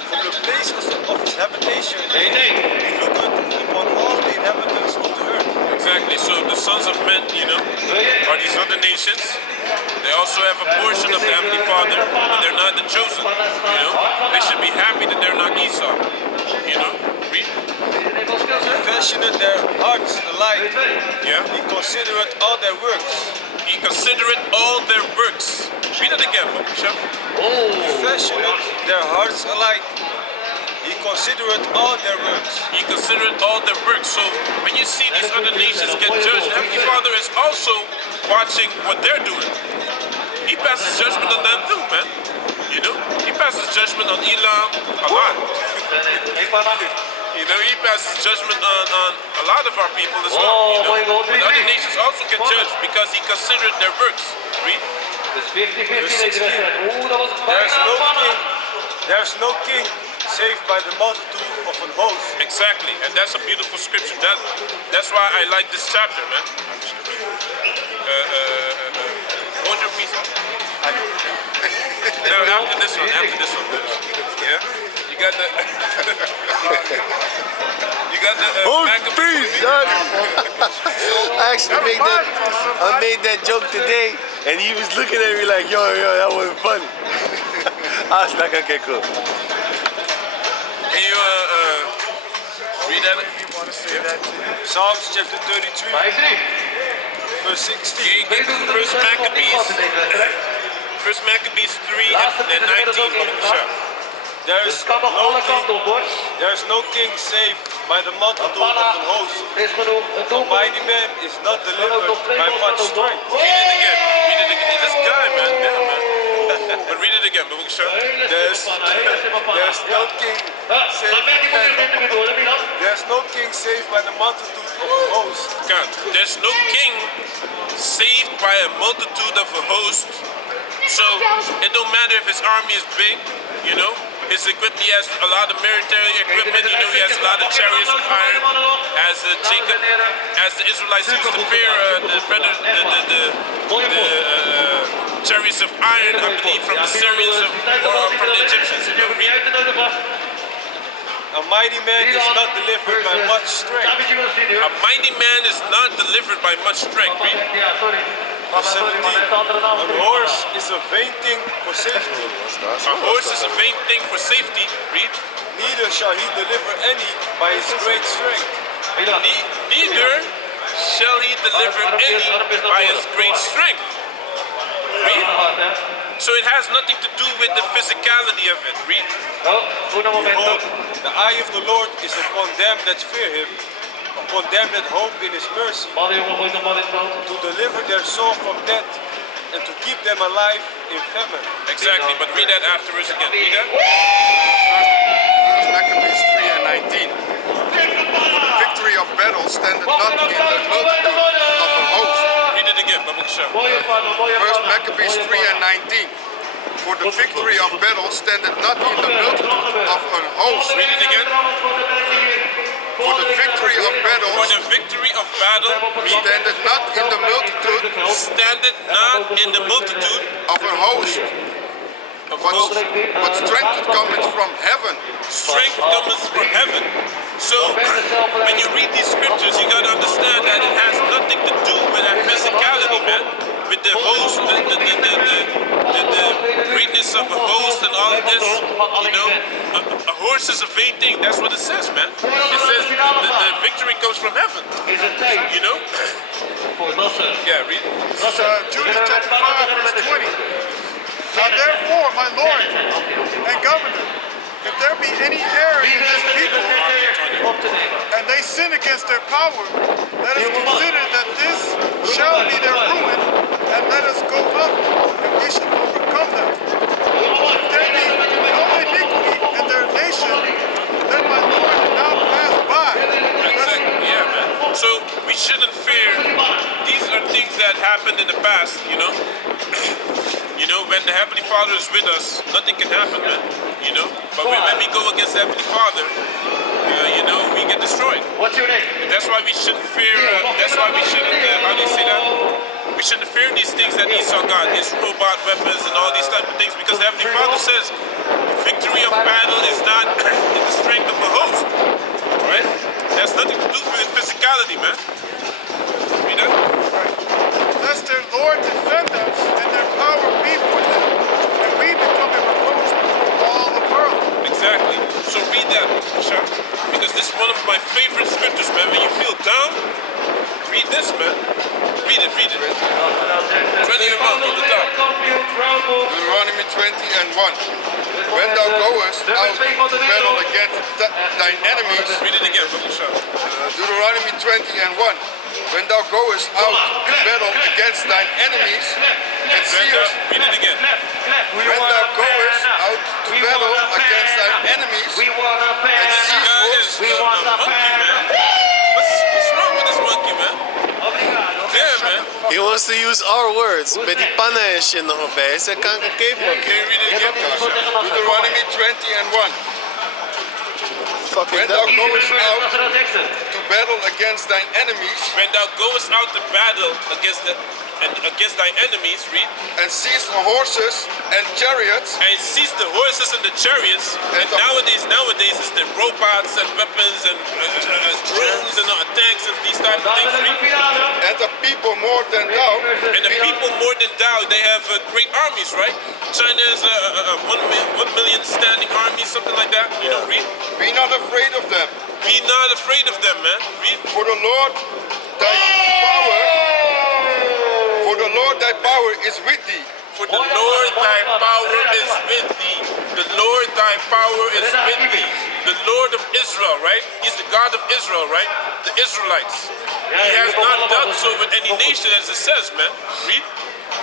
From the place of his habitation, Nee, nee. he looketh upon all the inhabitants of the earth. Exactly. So the sons of men, you know, are these other nations. They also have a portion of the Heavenly Father, but they're not the chosen. You know, they should be happy that they're not Esau. You know, read. He fashioneth their hearts alike, Yeah. he considereth all their works. He considereth all their works. Read it again, Bishop. He fashioneth their hearts alike, he considereth all their works. He considered all their works. So when you see these other nations get judged, the Heavenly Father is also watching what they're doing. He passes judgment on them too, man. You know, he passes judgment on Elam a lot. You know, he passes judgment on a lot of our people as well. You know? But other nations also get judged because he considered their works. Read. Dus 50-50 deze wedstrijd. Oeh, dat was een There's bijna no spannend. king, there's no king saved by the multitude of an host. Exactly, and that's a beautiful scripture. That's why I like this chapter, man. Hold your peace. No, after this one. Yeah, you got the. You got the. Hold Maccabees. peace, son. I actually made that joke today, and he was looking at me like, yo, that wasn't funny. I was like, okay, cool. Can you read that? Psalms chapter 33, 5-3. verse 16. Can you get First Maccabees, First Maccabees 3 and 19? Sure. There Dus is het kan nog no alle kanten king, op, hoor. there is no king saved by the multitude of Panna an host. is genoeg. Het A doelpunt. mighty man is not Dan ook delivered nog twee by goals much van het doel. strength. Read it again. Read it again. This guy, man. Yeah, man. But read it again, but sure. Hele There's, slimme Panna, hele slimme Panna. there's no king Maar saved Benny moet even interview worden, Milan. There's no king saved by the multitude of a host. God, there's no king saved by a multitude of a host. So it don't matter if his army is big, you know. His equipment, he has a lot of military equipment. You know, he has a lot of chariots of iron. As the Israelites used to fear the chariots of iron, I believe, from the Syrians or from the Egyptians. You know, read. A mighty man is not delivered by much strength. A mighty man is not delivered by much strength. Read. Verse 17. A horse is a vain thing for safety. A horse is a vain thing for safety. Read. Neither shall he deliver any by his great strength. Neither shall he deliver any by his great strength. Read. So it has nothing to do with the physicality of it. Read. Behold, the eye of the Lord is upon them that fear him, upon them that hope in his mercy, to deliver their soul from death, and to keep them alive in famine. Exactly, but read that afterwards again. Read that. First Maccabees 3 and 19. For the victory of battle standeth not in the multitude of a host. Read it again, Babu Kishan. First Maccabees 3 and 19. For the victory of battle standeth not in the multitude of an host. Read it again. For the victory of battle For the victory of battle, standeth not in the multitude standeth not in the multitude of an host, of hosts. but strength cometh from heaven. Strength comes from heaven. So when you read these scriptures, you gotta understand that it has nothing to do with our physicality, man. With the host, the greatness of a host and all of this. You know, a horse is a vain thing. That's what it says, man. It says the victory comes from heaven. You know? Yeah, read. Judas chapter 5, verse 20. Now therefore, my Lord and Governor, if there be any error in this people, and they sin against their power, let us consider that this shall be their ruin, and let us go up, and we shall overcome them. If there be no iniquity in their nation, let my Lord now pass by. Exactly, yeah, man. So we shouldn't fear. These are things that happened in the past, you know? You know, when the Heavenly Father is with us, nothing can happen, man. You know? But when we go against the Heavenly Father, you know, we get destroyed. What's your name? And that's why we shouldn't fear, that's why we shouldn't, how do you say that? We shouldn't fear these things that Esau got, his robot weapons and all these type of things, because the Heavenly Father says, victory of battle is not in the strength of a host. Right? That's nothing to do with physicality, man. You know? Lest their Lord defend us, and their power be for them, and we become a reproach before all the world. Exactly. So read that, Sean, because this is one of my favorite scriptures, man. When you feel down, read this, man. Read it, read it. 20 and 1 from the top. Deuteronomy 20 and 1. When thou goest out to battle against thine enemies, Read it again, Brother Sean. Deuteronomy 20 and 1. When thou goest out to battle against thine enemies, and seest, Read it again. when thou goest out to battle against thine enemies, and This seest guy wolves, is a monkey, man. What's wrong with this monkey, man? Yeah, man. He wants to use our words. Met die pannen en shit nog bij. Ze kan ik Can you read it again, Brother Sean? Deuteronomy 20 and 1. fucking When thou dumb. goest out to battle against thine enemies, When thou goest out to battle against thy enemies, read, and seest horses and chariots, and sees the horses and the chariots, and nowadays it's the robots and weapons and drones and tanks and these type of things, read. and the people more than thou, And the people more than thou, they have great armies, right? China has a 1 million standing army, something like that. You know, read. be not afraid of them. Be not afraid of them, man. Read. For the Lord thy power is with thee. For the Lord thy power is with thee. The Lord thy power is with thee. The Lord of Israel, right? He's the God of Israel, right? The Israelites. He has not dealt so with any nation, as it says, man. Read.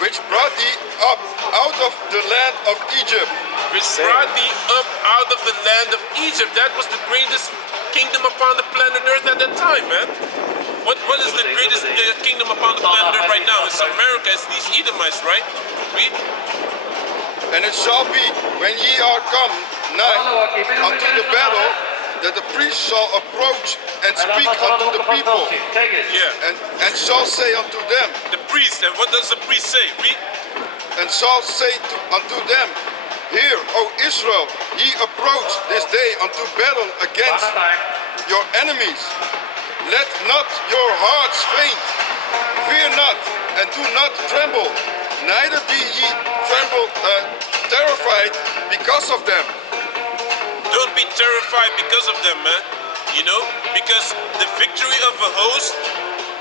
Which brought thee up out of the land of Egypt, Which brought thee up out of the land of Egypt. That was the greatest kingdom upon the planet Earth at that time, man. What is the greatest kingdom upon the planet Earth right now? It's America. It's these Edomites, right? Read. and it shall be, when ye are come nigh unto the battle, that the priest shall approach and speak unto the people, Yeah. and shall say unto them, The priest. And what does the priest say? Read. and shall say unto them, Hear, O Israel, ye approach this day unto battle against your enemies. Let not your hearts faint. Fear not, and do not tremble. Neither be ye terrified because of them. Don't be terrified because of them, man. You know, because the victory of a host,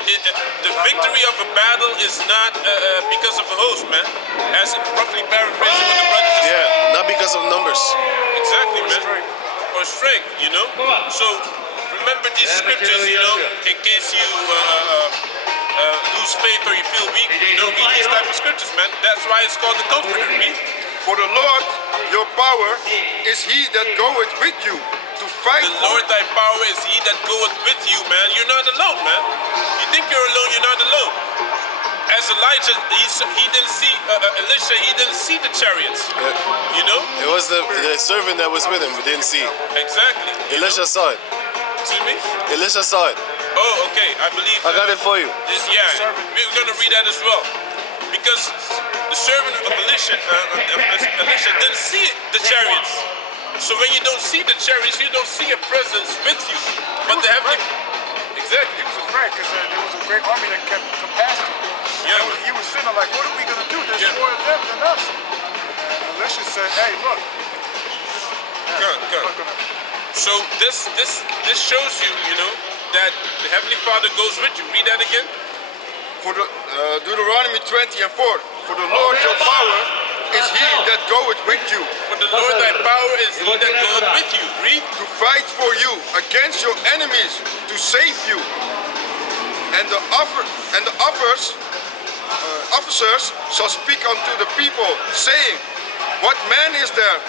the victory of a battle is not because of a host, man. As roughly paraphrasing what the brother just said. Yeah, not because of numbers. Exactly, man. Or strength, you know. So remember these scriptures, you know, in case you lose faith or you feel weak. You know, read these type of scriptures, man. That's why it's called the Comforter. Read. For the Lord, your power, is he that goeth with you to fight. The Lord thy power is he that goeth with you, man. You're not alone, man. You think you're alone, you're not alone. As Elijah, he didn't see, Elisha, he didn't see the chariots. You know? It was the servant that was with him, we didn't see it. Exactly. Elisha saw it. Excuse me? Elisha saw it. Oh, okay. I believe. I got it for you. Yeah, we're going to read that as well. Because the servant of Elisha didn't see the chariots. So when you don't see the chariots, you don't see a presence with you. But the heavenly. Exactly. He was afraid because there was a great army that kept passing. Yeah. He was sitting there like, what are we going to do? There's Yeah. more of them than us. And Elisha said, hey, look. Good. So this shows you, you know, that the Heavenly Father goes with you. Read that again. For the Deuteronomy 20 and 4. For the Lord your power is he that goeth with you For the Lord thy power is he that goeth with you. Read. to fight for you against your enemies, to save you. And the officers shall speak unto the people, saying, what man is there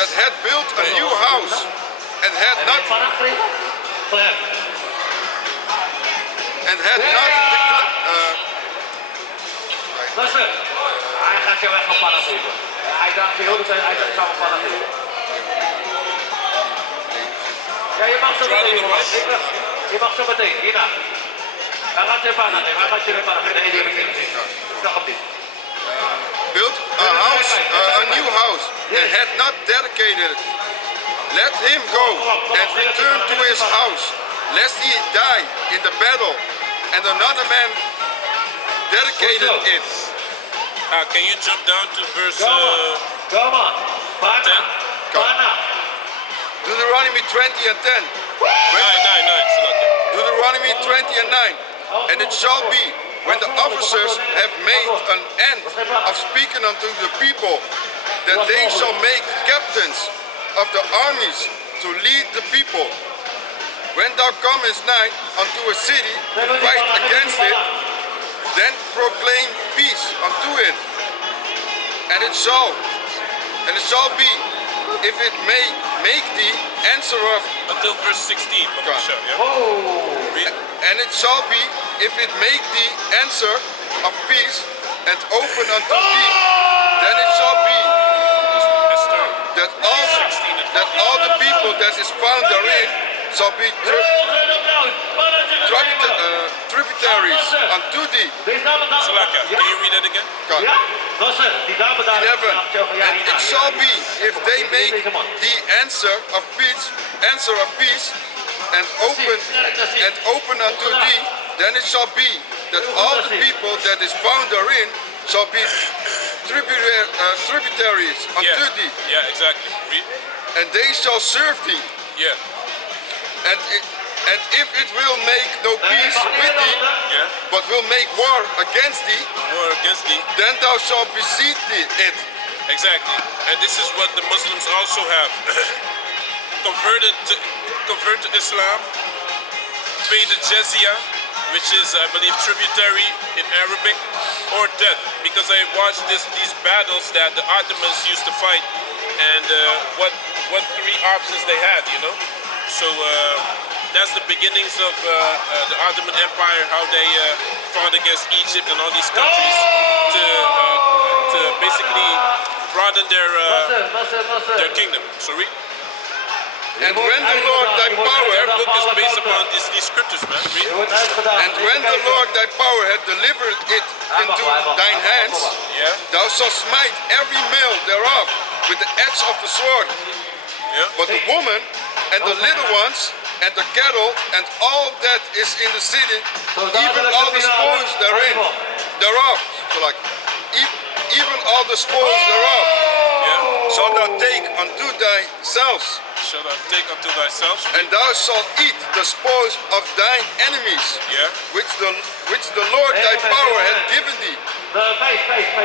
that had built a new house and had not Luister, hij gaat jou echt een pannen geven. Hij dacht de hele tijd, hij zou een pannen geven. Ja, je mag zo meteen. Je mag zo meteen, hierna. Hij gaat je pannen geven, hij gaat je een pannen geven. Nee, die heb ik niet gezien. Ik zag hem niet. built a new house and had not dedicated it. Let him go and return to his house, lest he die in the battle, and another man dedicated it. Can you jump down to verse Come on. 10? Pana. Deuteronomy 20 and 10. 9, Salaki. Deuteronomy 20 and 9. And it shall be, when the officers have made an end of speaking unto the people, that they shall make captains of the armies to lead the people. When thou comest nigh unto a city to fight against it, then proclaim peace unto it. And it shall be, if it may make thee answer of, Until verse 16 of the show, yeah? Read. and it shall be, if it make thee answer of peace, and open unto thee, then it shall be Esther. that all the people that is found therein shall be tributaries unto thee. Salaka, can you read that again? God. Ja? Luister, die dame daar. 11. And it shall be, if they make the answer of peace, and open unto thee, then it shall be that all the people that is found therein shall be tributaries unto thee, Yeah, exactly. Read. and they shall serve thee. Yeah. And if it will make no peace with thee, Yeah. but will make war against thee, War against thee. then thou shalt besiege it. Exactly. And this is what the Muslims also have. Convert to Islam, pay the jizya, which is, I believe, tributary in Arabic, or death. Because I watched these battles that the Ottomans used to fight, and what three options they had, you know. So that's the beginnings of the Ottoman Empire, how they fought against Egypt and all these countries to basically broaden their kingdom. So read. And when the Lord thy power, Their book is based upon these scriptures, man. Je Read. wordt uitgedaan. and when the Lord thy power had delivered it into thine hands, Yeah. thou shalt smite every male thereof with the edge of the sword. Yeah. But the woman and the little ones and the cattle and all that is in the city, even all the spoils thereof. So like, even all the spoils thereof, Yeah. shalt thou take unto thyself, Shall thou take unto thyself. and thou shalt eat the spoils of thine enemies, Yeah. which the Lord thy power hath given thee.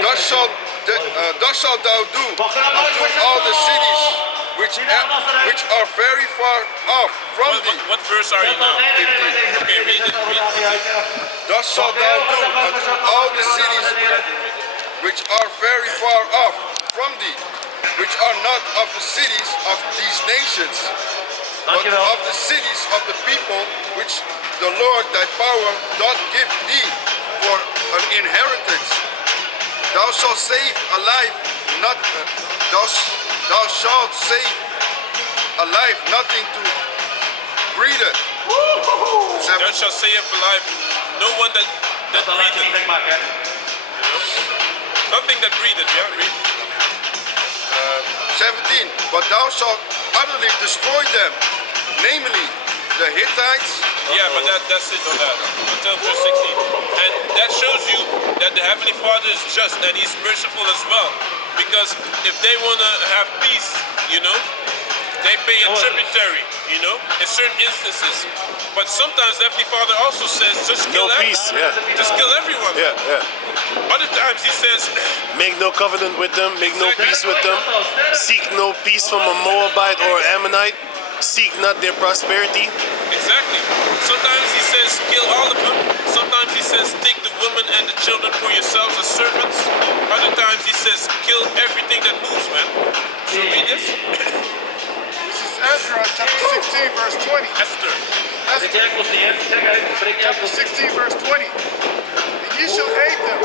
Thus shalt thou do unto all the cities which are very far off from thee. What verse are you now? Okay, read it. Read it. Thus shalt thou do unto all the cities which are very far off from thee, which are not of the cities of these nations, but of the cities of the people which the Lord thy power doth give thee for an inheritance. Thou shalt save alive, thou shalt save alive nothing to breed it. Thou shalt say it for life. No one that breatheth. Nothing that breatheth. Yeah. Read. 17. But thou shalt utterly destroy them, namely the Hittites. Yeah, but that's it on that. Until verse 16. And that shows you that the Heavenly Father is just and He's merciful as well. Because if they want to have peace, they pay a tributary, in certain instances. But sometimes the Heavenly Father also says, just kill No peace, yeah. Just kill everyone. Yeah, yeah. Other times He says, Make no covenant with them, make no peace with them. Seek no peace from a Moabite or Ammonite. Seek not their prosperity. exactly. Sometimes He says, kill all of them. Sometimes He says, take the women and the children for yourselves as servants. Other times He says, kill everything that moves, man. So read this. This is Ezra chapter 16 verse 20. Esther. Chapter 16 verse 20. And ye shall hate them,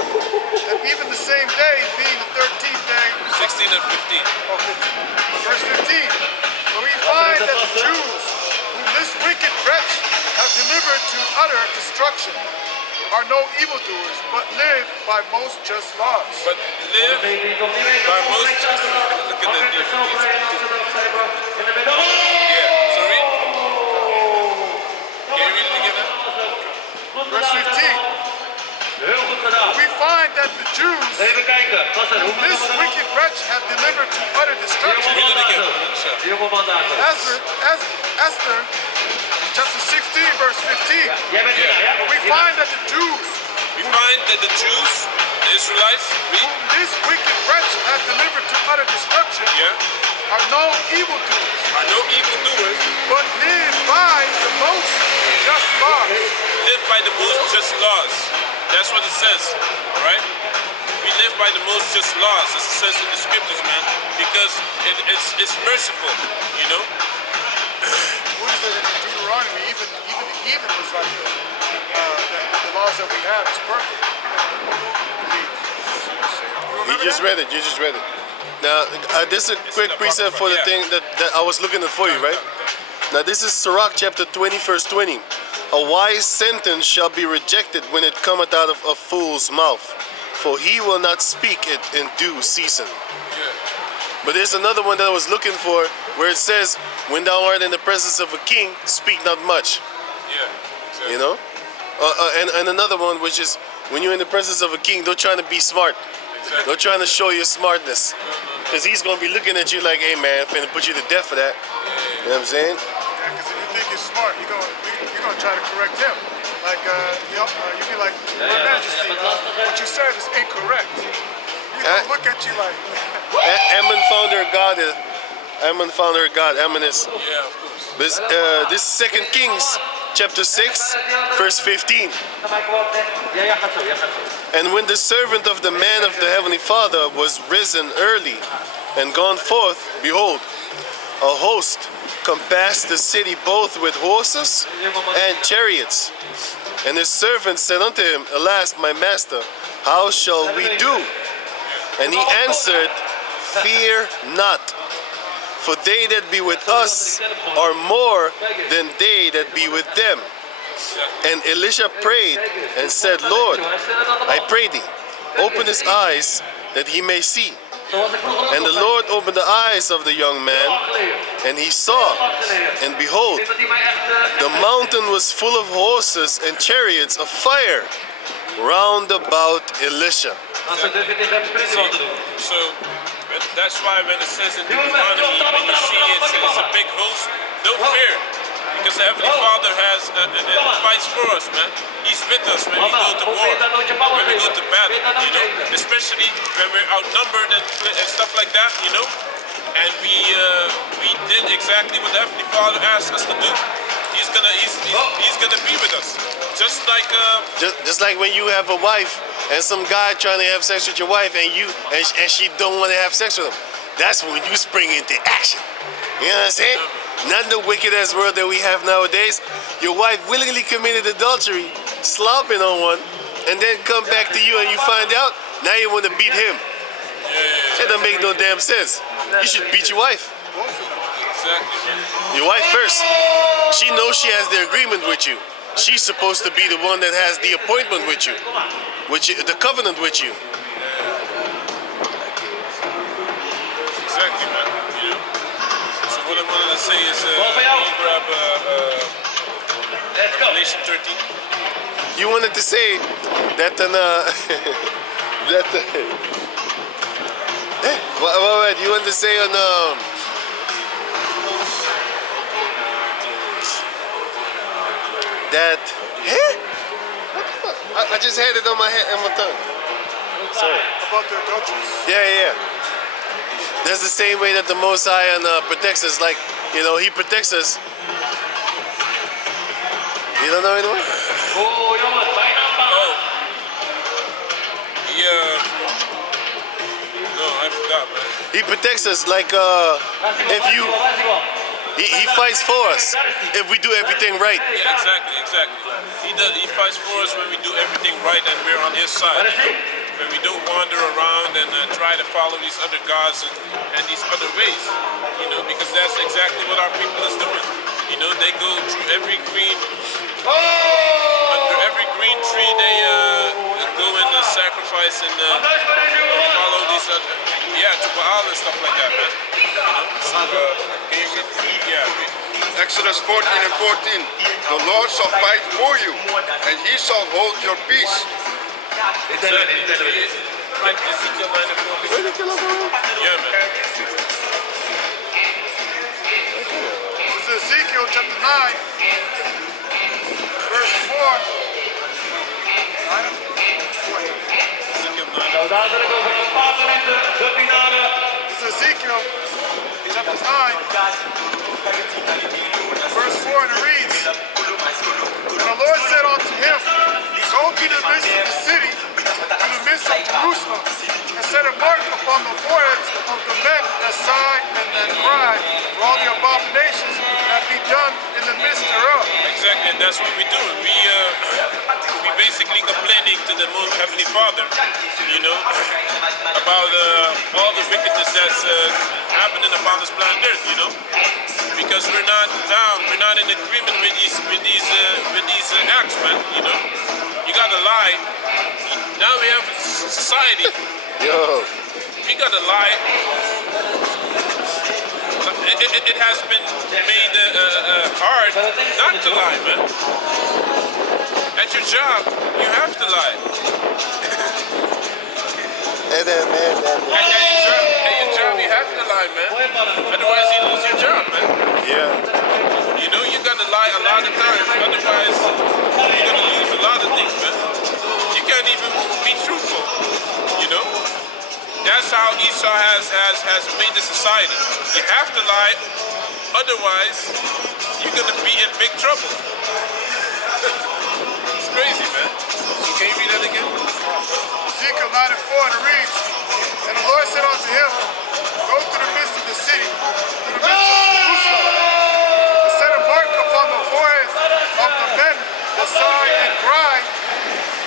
that even the same day, being the 13th day, 16 and 15. or 15. Verse 15. For we find that the Jews, whom this wicked wretch have delivered to utter destruction, are no evildoers, but live by most just laws. But live by most just. Look at that. Yeah. So read. Can you read it again? Verse 15. We find that the Jews, Even kijken, was er? whom this wicked wretch have delivered to utter destruction, Read it again. Esther, chapter 16, verse 15. Jij bent hier, ja? We find that the Jews, We find that the Jews, the Israelites, read. this wicked wretch have delivered to utter destruction, Yeah. are no evildoers, Are no evildoers. but live by the most just laws. Live by the most just laws. That's what it says. Alright? We live by the most just laws, as it says in the scriptures, man. Because it's merciful, What is it in Deuteronomy? Even the heathen was like, the laws that we have is perfect. You just read it. You just read it. Now, this is a quick precept for the thing that I was looking at for you, right? Now, this is Sirach chapter 20, verse 20. A wise sentence shall be rejected when it cometh out of a fool's mouth, for he will not speak it in due season. But there's another one that I was looking for, where it says, when thou art in the presence of a king, speak not much. Yeah. You know? And another one, which is, when you're in the presence of a king, don't try to be smart. Exactly. Don't try to show your smartness. Because he's going to be looking at you like, hey man, I'm finna put you to death for that. You know what I'm saying? Yeah, because if you think you're smart, you're gonna try to correct him. Like, you be like, Your Majesty, what you said is incorrect. He's gonna look at you like, Ammon founder of God, Ammon is. Yeah, of course. This 2 Kings chapter 6, verse 15. And when the servant of the man of the heavenly Father was risen early and gone forth, behold, a host compassed the city both with horses and chariots. And his servant said unto him, Alas, my master, how shall we do? And he answered, Fear not, For they that be with us are more than they that be with them. And Elisha prayed and said, Lord, I pray thee, open his eyes that he may see. And the Lord opened the eyes of the young man, and he saw, and behold, the mountain was full of horses and chariots of fire round about Elisha. So that's why when it says in Deuteronomy, when you see it's a big host, don't fear. Because the Heavenly Father has and fights for us, man. He's with us when we go to war, when we go to battle, you know. Especially when we're outnumbered and stuff like that, you know. And we did exactly what the Heavenly Father asked us to do. He's gonna be with us, just like just like when you have a wife and some guy trying to have sex with your wife and she don't want to have sex with him. That's when you spring into action. You know what I'm saying? Not the wicked ass world that we have nowadays. Your wife willingly committed adultery, slopping on one, and then come back to you and you find out, now you want to beat him. That don't make no damn sense. You should beat your wife. Your wife first. She knows she has the agreement with you. She's supposed to be the one that has the appointment with you, the covenant with you. Exactly, man. You know? So what I wanted to say is, you grab Revelation 13. You wanted to say that what you wanted to say on that what the fuck? I just had it on my head and my tongue. Sorry. About the adulteries. Yeah. That's the same way that the Most High protects us. Like, you know, He protects us. You don't know anyone? No, I forgot, man. He protects us like if you. He fights for us if we do everything right. Yeah, exactly. He fights for us when we do everything right and we're on his side. You know? When we don't wander around and try to follow these other gods and these other ways. You know, because that's exactly what our people is doing. You know, they go through every green, under every green tree. They go and sacrifice and follow these other, to Baal and stuff like that, man. You know, so can you read? Yeah. Exodus 14 and 14. The Lord shall fight for you, and he shall hold your peace. Exactly. Ezekiel 9 and 4. Yeah, man. This is Ezekiel chapter 9, verse 4. Ezekiel 9 and 4. Nou, dadelijk over een paar minuten de finale. This is Ezekiel chapter 9, verse 4, and it reads, And the Lord said unto him, Go to the midst of the city, to the midst of Jerusalem, and set a mark upon the foreheads of the men that sigh and that cry for all the abominations that be done in the midst thereof. Exactly, and that's what we do. We basically complaining to the Heavenly Father, you know, about all the wickedness that's happening upon this planet Earth, you know, because we're not down, we're not in agreement with these acts, man. You know, you gotta lie. Now we have a society. Yo. We gotta lie. It has been made hard not to lie, man. At your job, you have to lie. At your job, you have to lie, man. Otherwise, you lose your job, man. Yeah. You know, you gotta lie a lot of times. Otherwise, you're gonna lose a lot of things, man. You can't even be truthful. You know. That's how Esau has made the society. You have to lie, otherwise you're gonna be in big trouble. It's crazy, man. So can you read that again? Ezekiel 9 and 4, and it reads, And the Lord said unto him, Go to the midst of the city, to the midst of Jerusalem, and set a mark upon the foreheads of the men that sigh and cry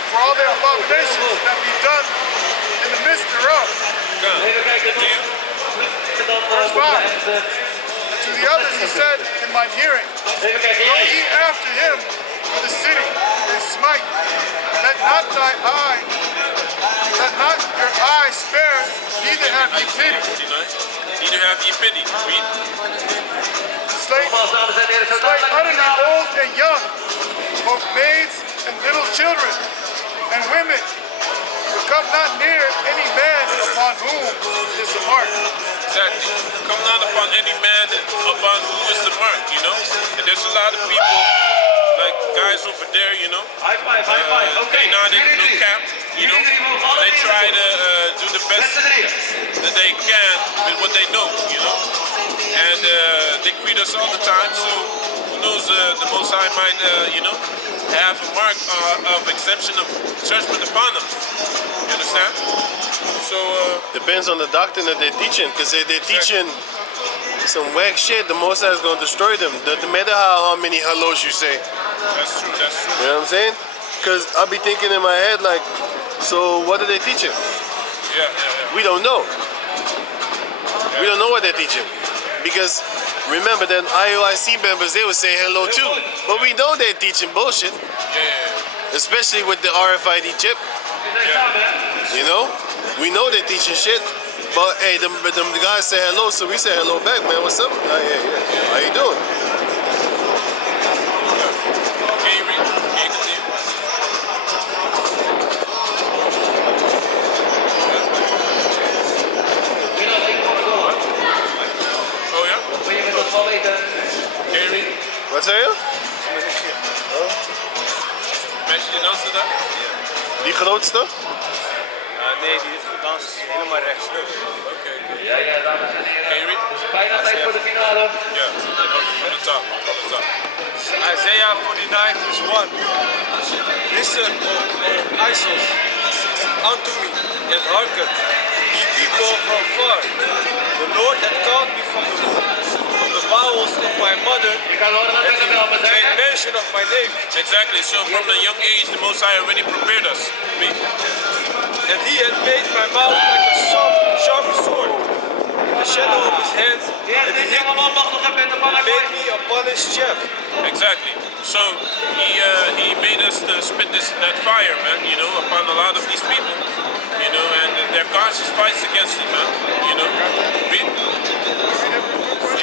for all their abominations that be done in the midst thereof. Even kijken, Verse 5. to the others he said in mine hearing, Even kijken, go jij. ye after him to the city, and smite. Let not thy eye, let not your eye spare, neither have ye pity. 49. Neither have ye pity. Read. Slay, Nogmaals, dames en heren, zo slay dadelijk de utterly finale. old and young, both maids and little children, and women. But come not near any man upon whom is the mark. Exactly. Come not upon any man upon who is the mark, you know? And there's a lot of people, like guys over there, you know? High five, high five. Oké, They not in jullie no drie. cap, you know? Jullie drie mogen alle They drie try naartoe. to do the Met best z'n drieën. that they can with what they know, you know? And they greet us all the time, so who knows, the Most High might, you know, have a mark of exemption of judgment upon them. You understand? So, Depends on the doctrine that they're teaching, because if they're teaching some whack shit, the Most High is going to destroy them. Doesn't matter how many hellos you say. that's true, that's true. You know what I'm saying? Because I'll be thinking in my head like, so what are they teaching? Yeah, yeah, yeah. We don't know. We don't know what they're teaching. Because remember that IOIC members, they would say hello too. But we know they're teaching bullshit. Yeah. Especially with the RFID chip. We zijn samen, hè? You know? We know they're teaching shit. But hey, the guys say hello, so we say hello back, man. What's up? Yeah. How you doing? Can you read? Can you continue? Rinald, ik kom door. Oh ja? Wil je met ons wel weten? Can you read? Wat zei je? Meisje die dansen daar? Die grootste? Nee, die is gedanst helemaal rechts. Oké. Ja, dames en heren. Can you read? Het is bijna tijd voor de finale. Ja. From the top. From the top. Isaiah 49 verse 1. Listen, O Isos, unto me, and hearken, ye people from far. The Lord had called me from the womb, from the bowels of my mother, Je kan horen dat and we he wel met made mention of my name. Exactly. So from the young age, the Most High already prepared us. Read. And he had made my mouth like a sharp sword, in the shadow of his hand, Ja, and he dit hid me, jongeman mag nog even in de pan and made me upon his chest. Exactly. So he made us to spit that fire, man. You know, upon a lot of these people. You know, and their conscience fights against it, man. You know. Read.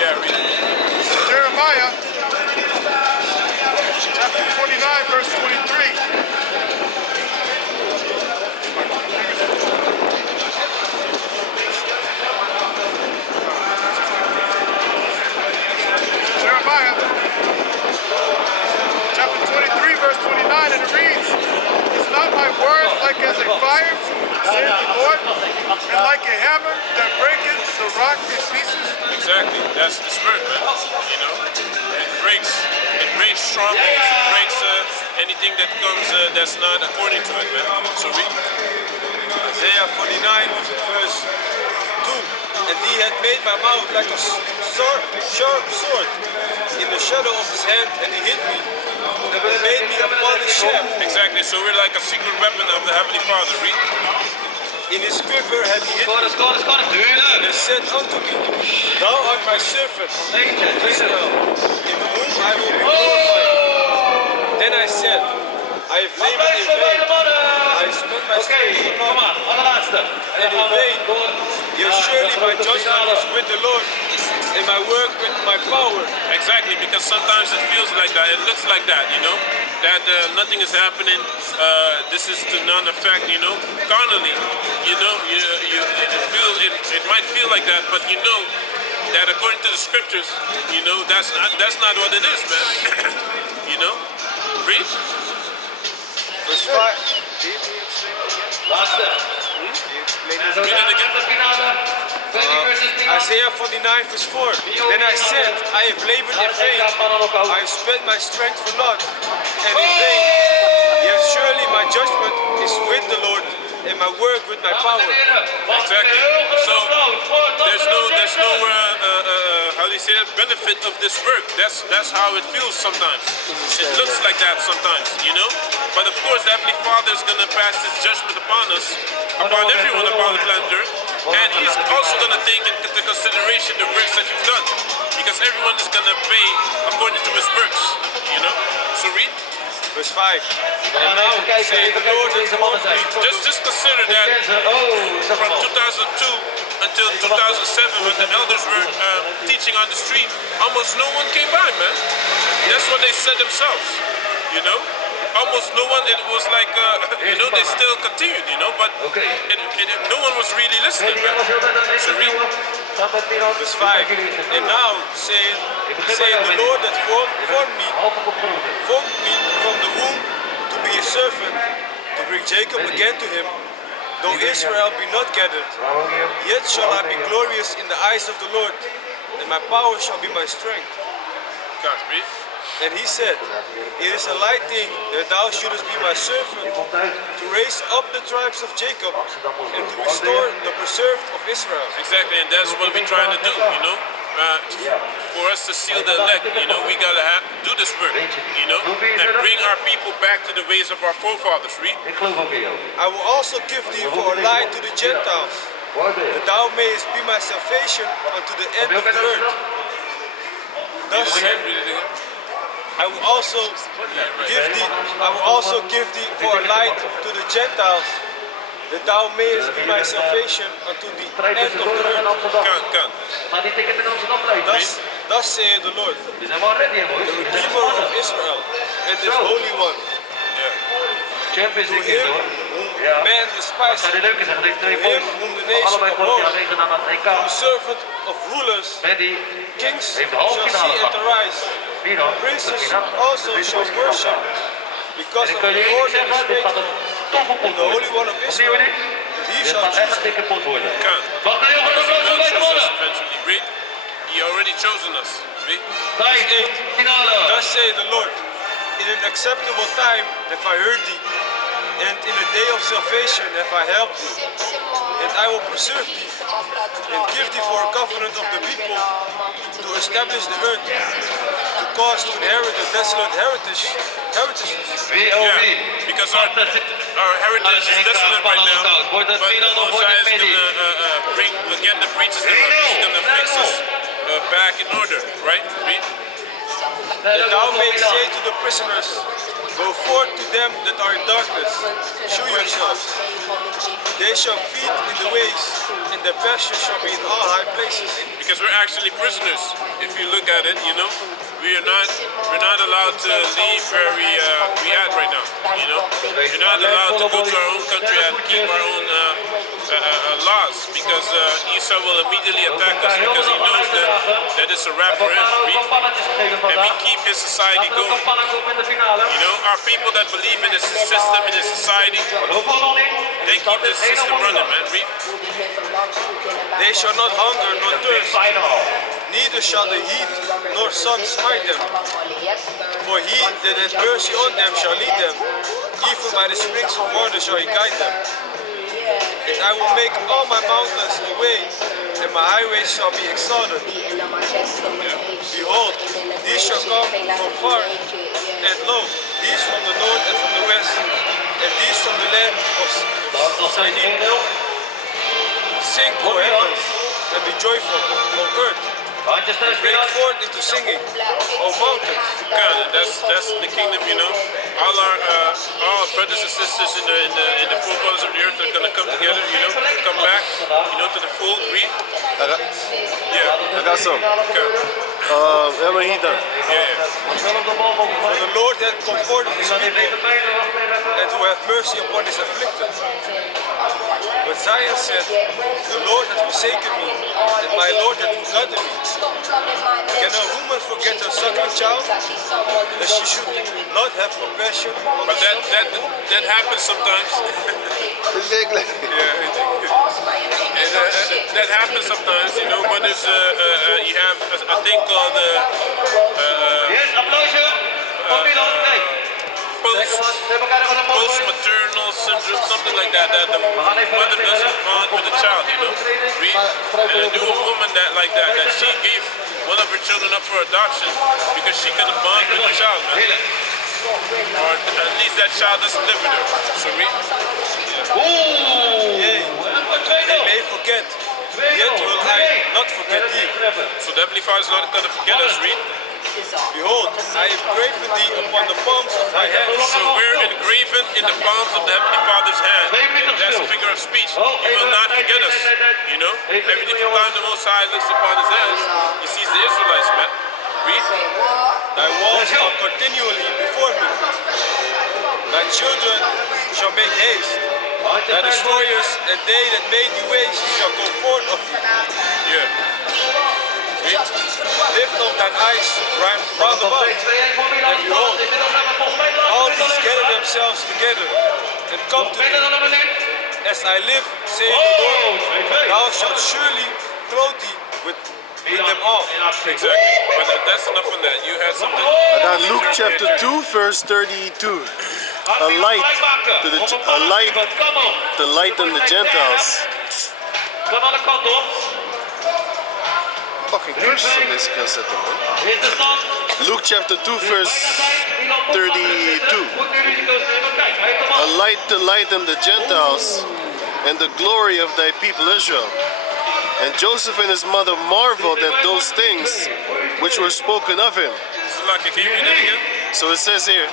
Yeah, read it. Jeremiah, chapter 29, verse 23. Jeremiah, chapter 23, verse 29, and it reads, is not my word like as a fire, saith the Lord, and like a hammer that breaketh the rock in pieces? Exactly. That's the spirit, man. You know, it breaks strongholds. It breaks anything that comes that's not according to it, man. So read. Isaiah 49 verse 2. And he had made my mouth like a sharp sword, in the shadow of his hand, and he hid me, and made me upon his shaft. Exactly. So we're like a secret weapon of the Heavenly Father. Read. In his quiver had he hid me, Scoren. and Tuurlijk. said unto me, Thou art my servant, Israel, in whom I will be glorified. Then I said, I have labored in vain, I spent my Oké, strength for kom naught, maar. Allerlaatste. En and dan in gaan we vain. door. Yet surely my judgment is with the Lord, and my work with my power. Exactly, because sometimes it feels like that. It looks like that, you know, that nothing is happening. This is to none effect, you know, carnally. You know, it might feel like that, but you know that according to the scriptures, you know, that's not what it is, man. You know, read. Verse 5. Laatste. En zo Read it dadelijk again. de finale. 20 versus finale. Isaiah 49 verse 4. Then I said, I have labored in vain, I have spent my strength for naught, and in vain. Yet surely my judgment is with the Lord, and my work with my power. Exactly. So there's no how do you say that, benefit of this work. That's how it feels sometimes. It looks like that sometimes, you know. But of course, the Heavenly Father is gonna pass His judgment upon us, upon everyone upon the planet Earth, and He's also gonna take into consideration the works that you've done. because everyone is gonna pay according to his works, you know. So read. Verse 5. And now say the Lord that formed me from Just consider that from 2002 until 2007, when the elders were teaching on the street, almost no one came by, man. That's what they said themselves, you know. Almost no one. It was like, you know, they still continued, you know, but no one was really listening, man. So read. Verse 5. And now say the Lord that formed me from the womb to be a servant, to bring Jacob again to him. Though Israel be not gathered, yet shall I be glorious in the eyes of the Lord, and my power shall be my strength. God, read. And he said, It is a light thing that thou shouldest be my servant, to raise up the tribes of Jacob, and to restore the preserved of Israel. Exactly, and that's what we're trying to do, you know. For us to seal the elect, you know, we gotta do this work, you know, and bring our people back to the ways of our forefathers. Read. I will also give thee for a light to the Gentiles, that thou mayest be my salvation unto the end of the earth. Thus, I will also give thee for a light to the Gentiles, that thou mayest be my salvation unto the end of the earth. Kan. Thus saith the Lord, the Redeemer of Israel, and his Holy One, to him whom man despised, to him whom the nation abhorred, the servant of rulers, kings shall see and arise, princes also shall worship, because of the Lord and his faithful, and the Holy One of Israel, that he shall choose them. Kan. Because he will choose us eventually. Read. He already chosen us. Read. Verse 8. Thus saith the Lord, in an acceptable time have I heard thee, and in a day of salvation have I helped thee. And I will preserve thee, and give thee for a covenant of the people, to establish the earth, to cause to inherit the desolate heritages. Yeah, because our heritage is desolate right now, but the Messiah is going to bring again the breaches that He's going to fix us back in order, right? Read. That thou mayest say to the prisoners, go forth to them that are in darkness, shew yourselves. They shall feed in the ways, and their pasture shall be in all high places. Because we're actually prisoners. If you look at it, you know, we're not allowed to leave where we at right now. You know, we're not allowed to go to our own country and keep our own laws, because Esau will immediately attack us because he knows that it's a wrap for him. And we keep his society going. You know, our people that believe in the system, in the society, they keep the system running, man. Read. They shall not hunger nor thirst, neither shall the heat nor sun smite them. For he that hath mercy on them shall lead them, even by the springs of water shall he guide them. And I will make all my mountains a way, and my highways shall be exalted. Behold, these shall come from far, and lo, these from the north and from the west, and these from the land of Sidon. Sing, O heavens, and be joyful, O earth. Break forth into singing, O mountains. God, that's the kingdom, you know. All our brothers and sisters in the four corners of the earth are gonna come together, you know, come back, you know, to the full. Read. I got some. Okay. Yeah. For the Lord hath comforted his people, and who hath mercy upon his afflicted. But Zion said, the Lord hath forsaken me, and my Lord hath forgotten me. Can a woman forget her suckling child, that she should not have compassion on But the son? that happens sometimes. And that happens sometimes, you know. But there's you have a thing called post-maternal syndrome, something like that. That the mother doesn't bond with the child, you know. Read. And I knew a woman that she gave one of her children up for adoption because she couldn't bond with the child, man. Or at least that child doesn't live with her. So read. Yea, they may forget, Yet will I not forget thee. So the Heavenly Father is not going to forget us, read. Behold, I have graven thee upon the palms of my hands. So we're engraven in the palms of the Heavenly Father's hand. That's a figure of speech. He will not forget us. You know? Every time the Most High looks upon his hands, he sees the Israelites, man. Read. Thy walls are continually before me. Thy children shall make haste. Thy destroyers and they that made thee waste shall go forth of thee. Yeah. Read. Lift up thine eyes round about, and behold, all these gather themselves together and come to thee. As I live, saith the Lord, thou shalt surely clothe thee with them all. Exactly. But that's enough on that. You had something? And now Luke chapter 2, verse 32. A light to the light on the Gentiles. Kan alle kanten op. Fucking curses on this cassette, man. Is de stand. Luke chapter 2, verse 32. A light to lighten the Gentiles and the glory of thy people Israel. And Joseph and his mother marveled at those things which were spoken of him. Salaki, can you read that again? So it says here,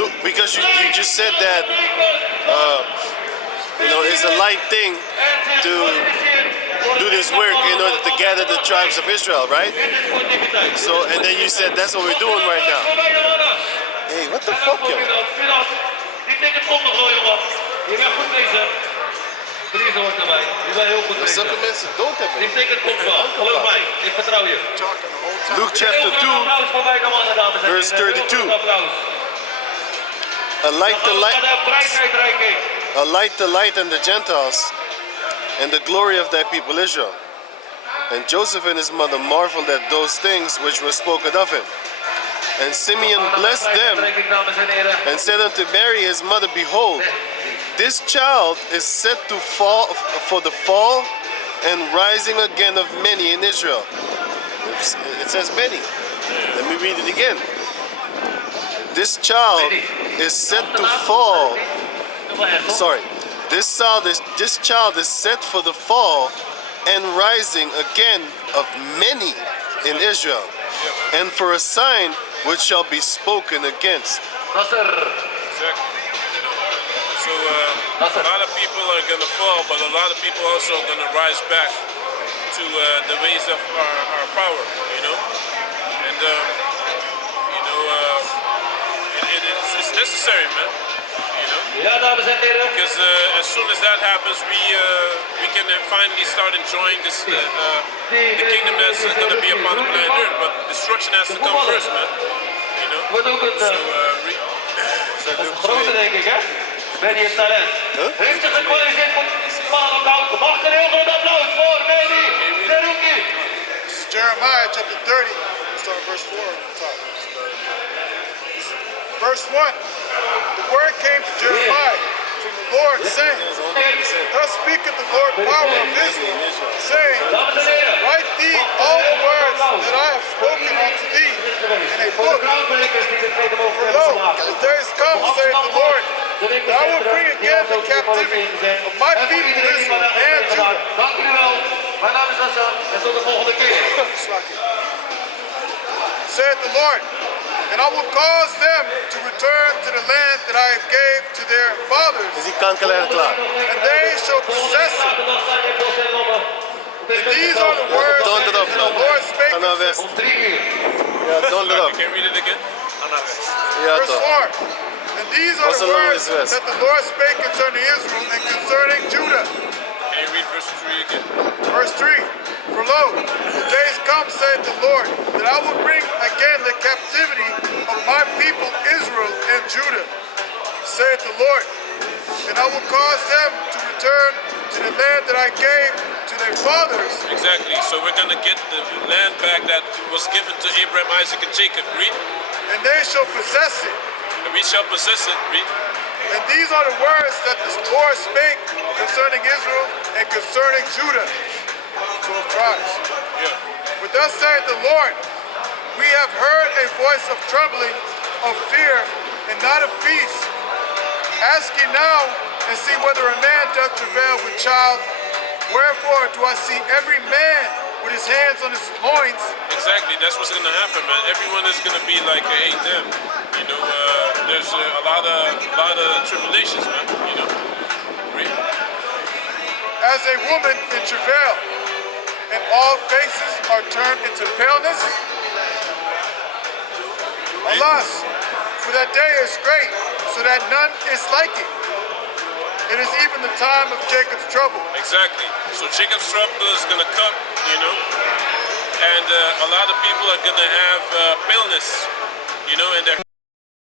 look, because you just said that, it's a light thing to do this work in order to gather the tribes of Israel, right? So, and then you said that's what we're doing right now. Hey, what the fuck, yo? Die ticket komt nog wel, jongen. Je bent goed bezig. Dries hoort erbij. Je bent heel goed bezig. Zulke mensen dood hebben. Die ticket komt wel. Geloof mij. Ik vertrouw je. Luke chapter 2, Applaus voor mij, mannen, dames en heren. verse 32. Applaus. A light to light, De prijsuitreiking. a light to lighten the Gentiles and the glory of thy people Israel. And Joseph and his mother marveled at those things which were spoken of him. And Simeon blessed them Dames en heren. and said unto Mary his mother, Behold, this child is set to fall for the fall and rising again of many in Israel. It says many. Let me read it again. This child is set to fall. Sorry. This child is set for the fall and rising again of many in Israel, and for a sign which shall be spoken against. Nasser. Exactly. So a lot of people are going to fall, but a lot of people also are going to rise back to the ways of our power, you know? And, it's necessary, man, you know? Ja, dames en heren. Because as soon as that happens, we can finally start enjoying this the kingdom that's going to be upon the planet Earth. But destruction has to come first, man. You know. Wordt ook een grote, denk ik, hè? Benny heeft talent. Heeft zich gekwalificeerd voor Mannenkoud. Mag een heel groot applaus voor Benny de rookie. This is Jeremiah chapter 30. Let's start verse 4 at the top. Verse 1. The word came to Jeremiah from the Lord, saying, Thus speaketh the Lord power of Israel, saying, Dames en heren. Write thee all the words that I have spoken unto thee in a Voor de book. groundbrekers die dit tegenover For hebben lo, gemaakt. the days come, saith the Lord, that I will bring again the captivity of my people Israel and Judah. Dank u wel. Mijn naam is Hassan en tot de volgende keer. Saith the Lord, and I will cause them to return to the land that I gave to their fathers, Is die kankerlijn klaar? and they shall possess it. And these are the words Don't it that up, the Lord spake. Ga naar west. Om 3 uur. Ja, don't it You up. can read it again. Ja, Verse toch. 4. And these are What's the the words longest verse? that the Lord spake concerning Israel and concerning Judah. Can you read verse 3 again? Verse 3. For lo, the days come, saith the Lord, that I will bring again the captivity of my people Israel and Judah, saith the Lord. And I will cause them to return to the land that I gave to their fathers. Exactly. So we're going to get the land back that was given to Abraham, Isaac, and Jacob. Read. And they shall possess it. And we shall possess it. Read. And these are the words that the Lord spake concerning Israel and concerning Judah. 12 tribes. Yeah. But thus saith the Lord, we have heard a voice of trembling, of fear, and not of peace. Ask ye now, and see whether a man doth travail with child, Wherefore do I see every man with his hands on his loins. Exactly, that's what's gonna happen, man. Everyone is gonna be like, hey, them. You know, there's a lot of tribulations, man. You know. Real. As a woman in travail, and all faces are turned into paleness. Alas, for that day is great, so that none is like it. It is even the time of Jacob's trouble. Exactly. So Jacob's trouble is gonna come, you know, and a lot of people are gonna have paleness, you know, and their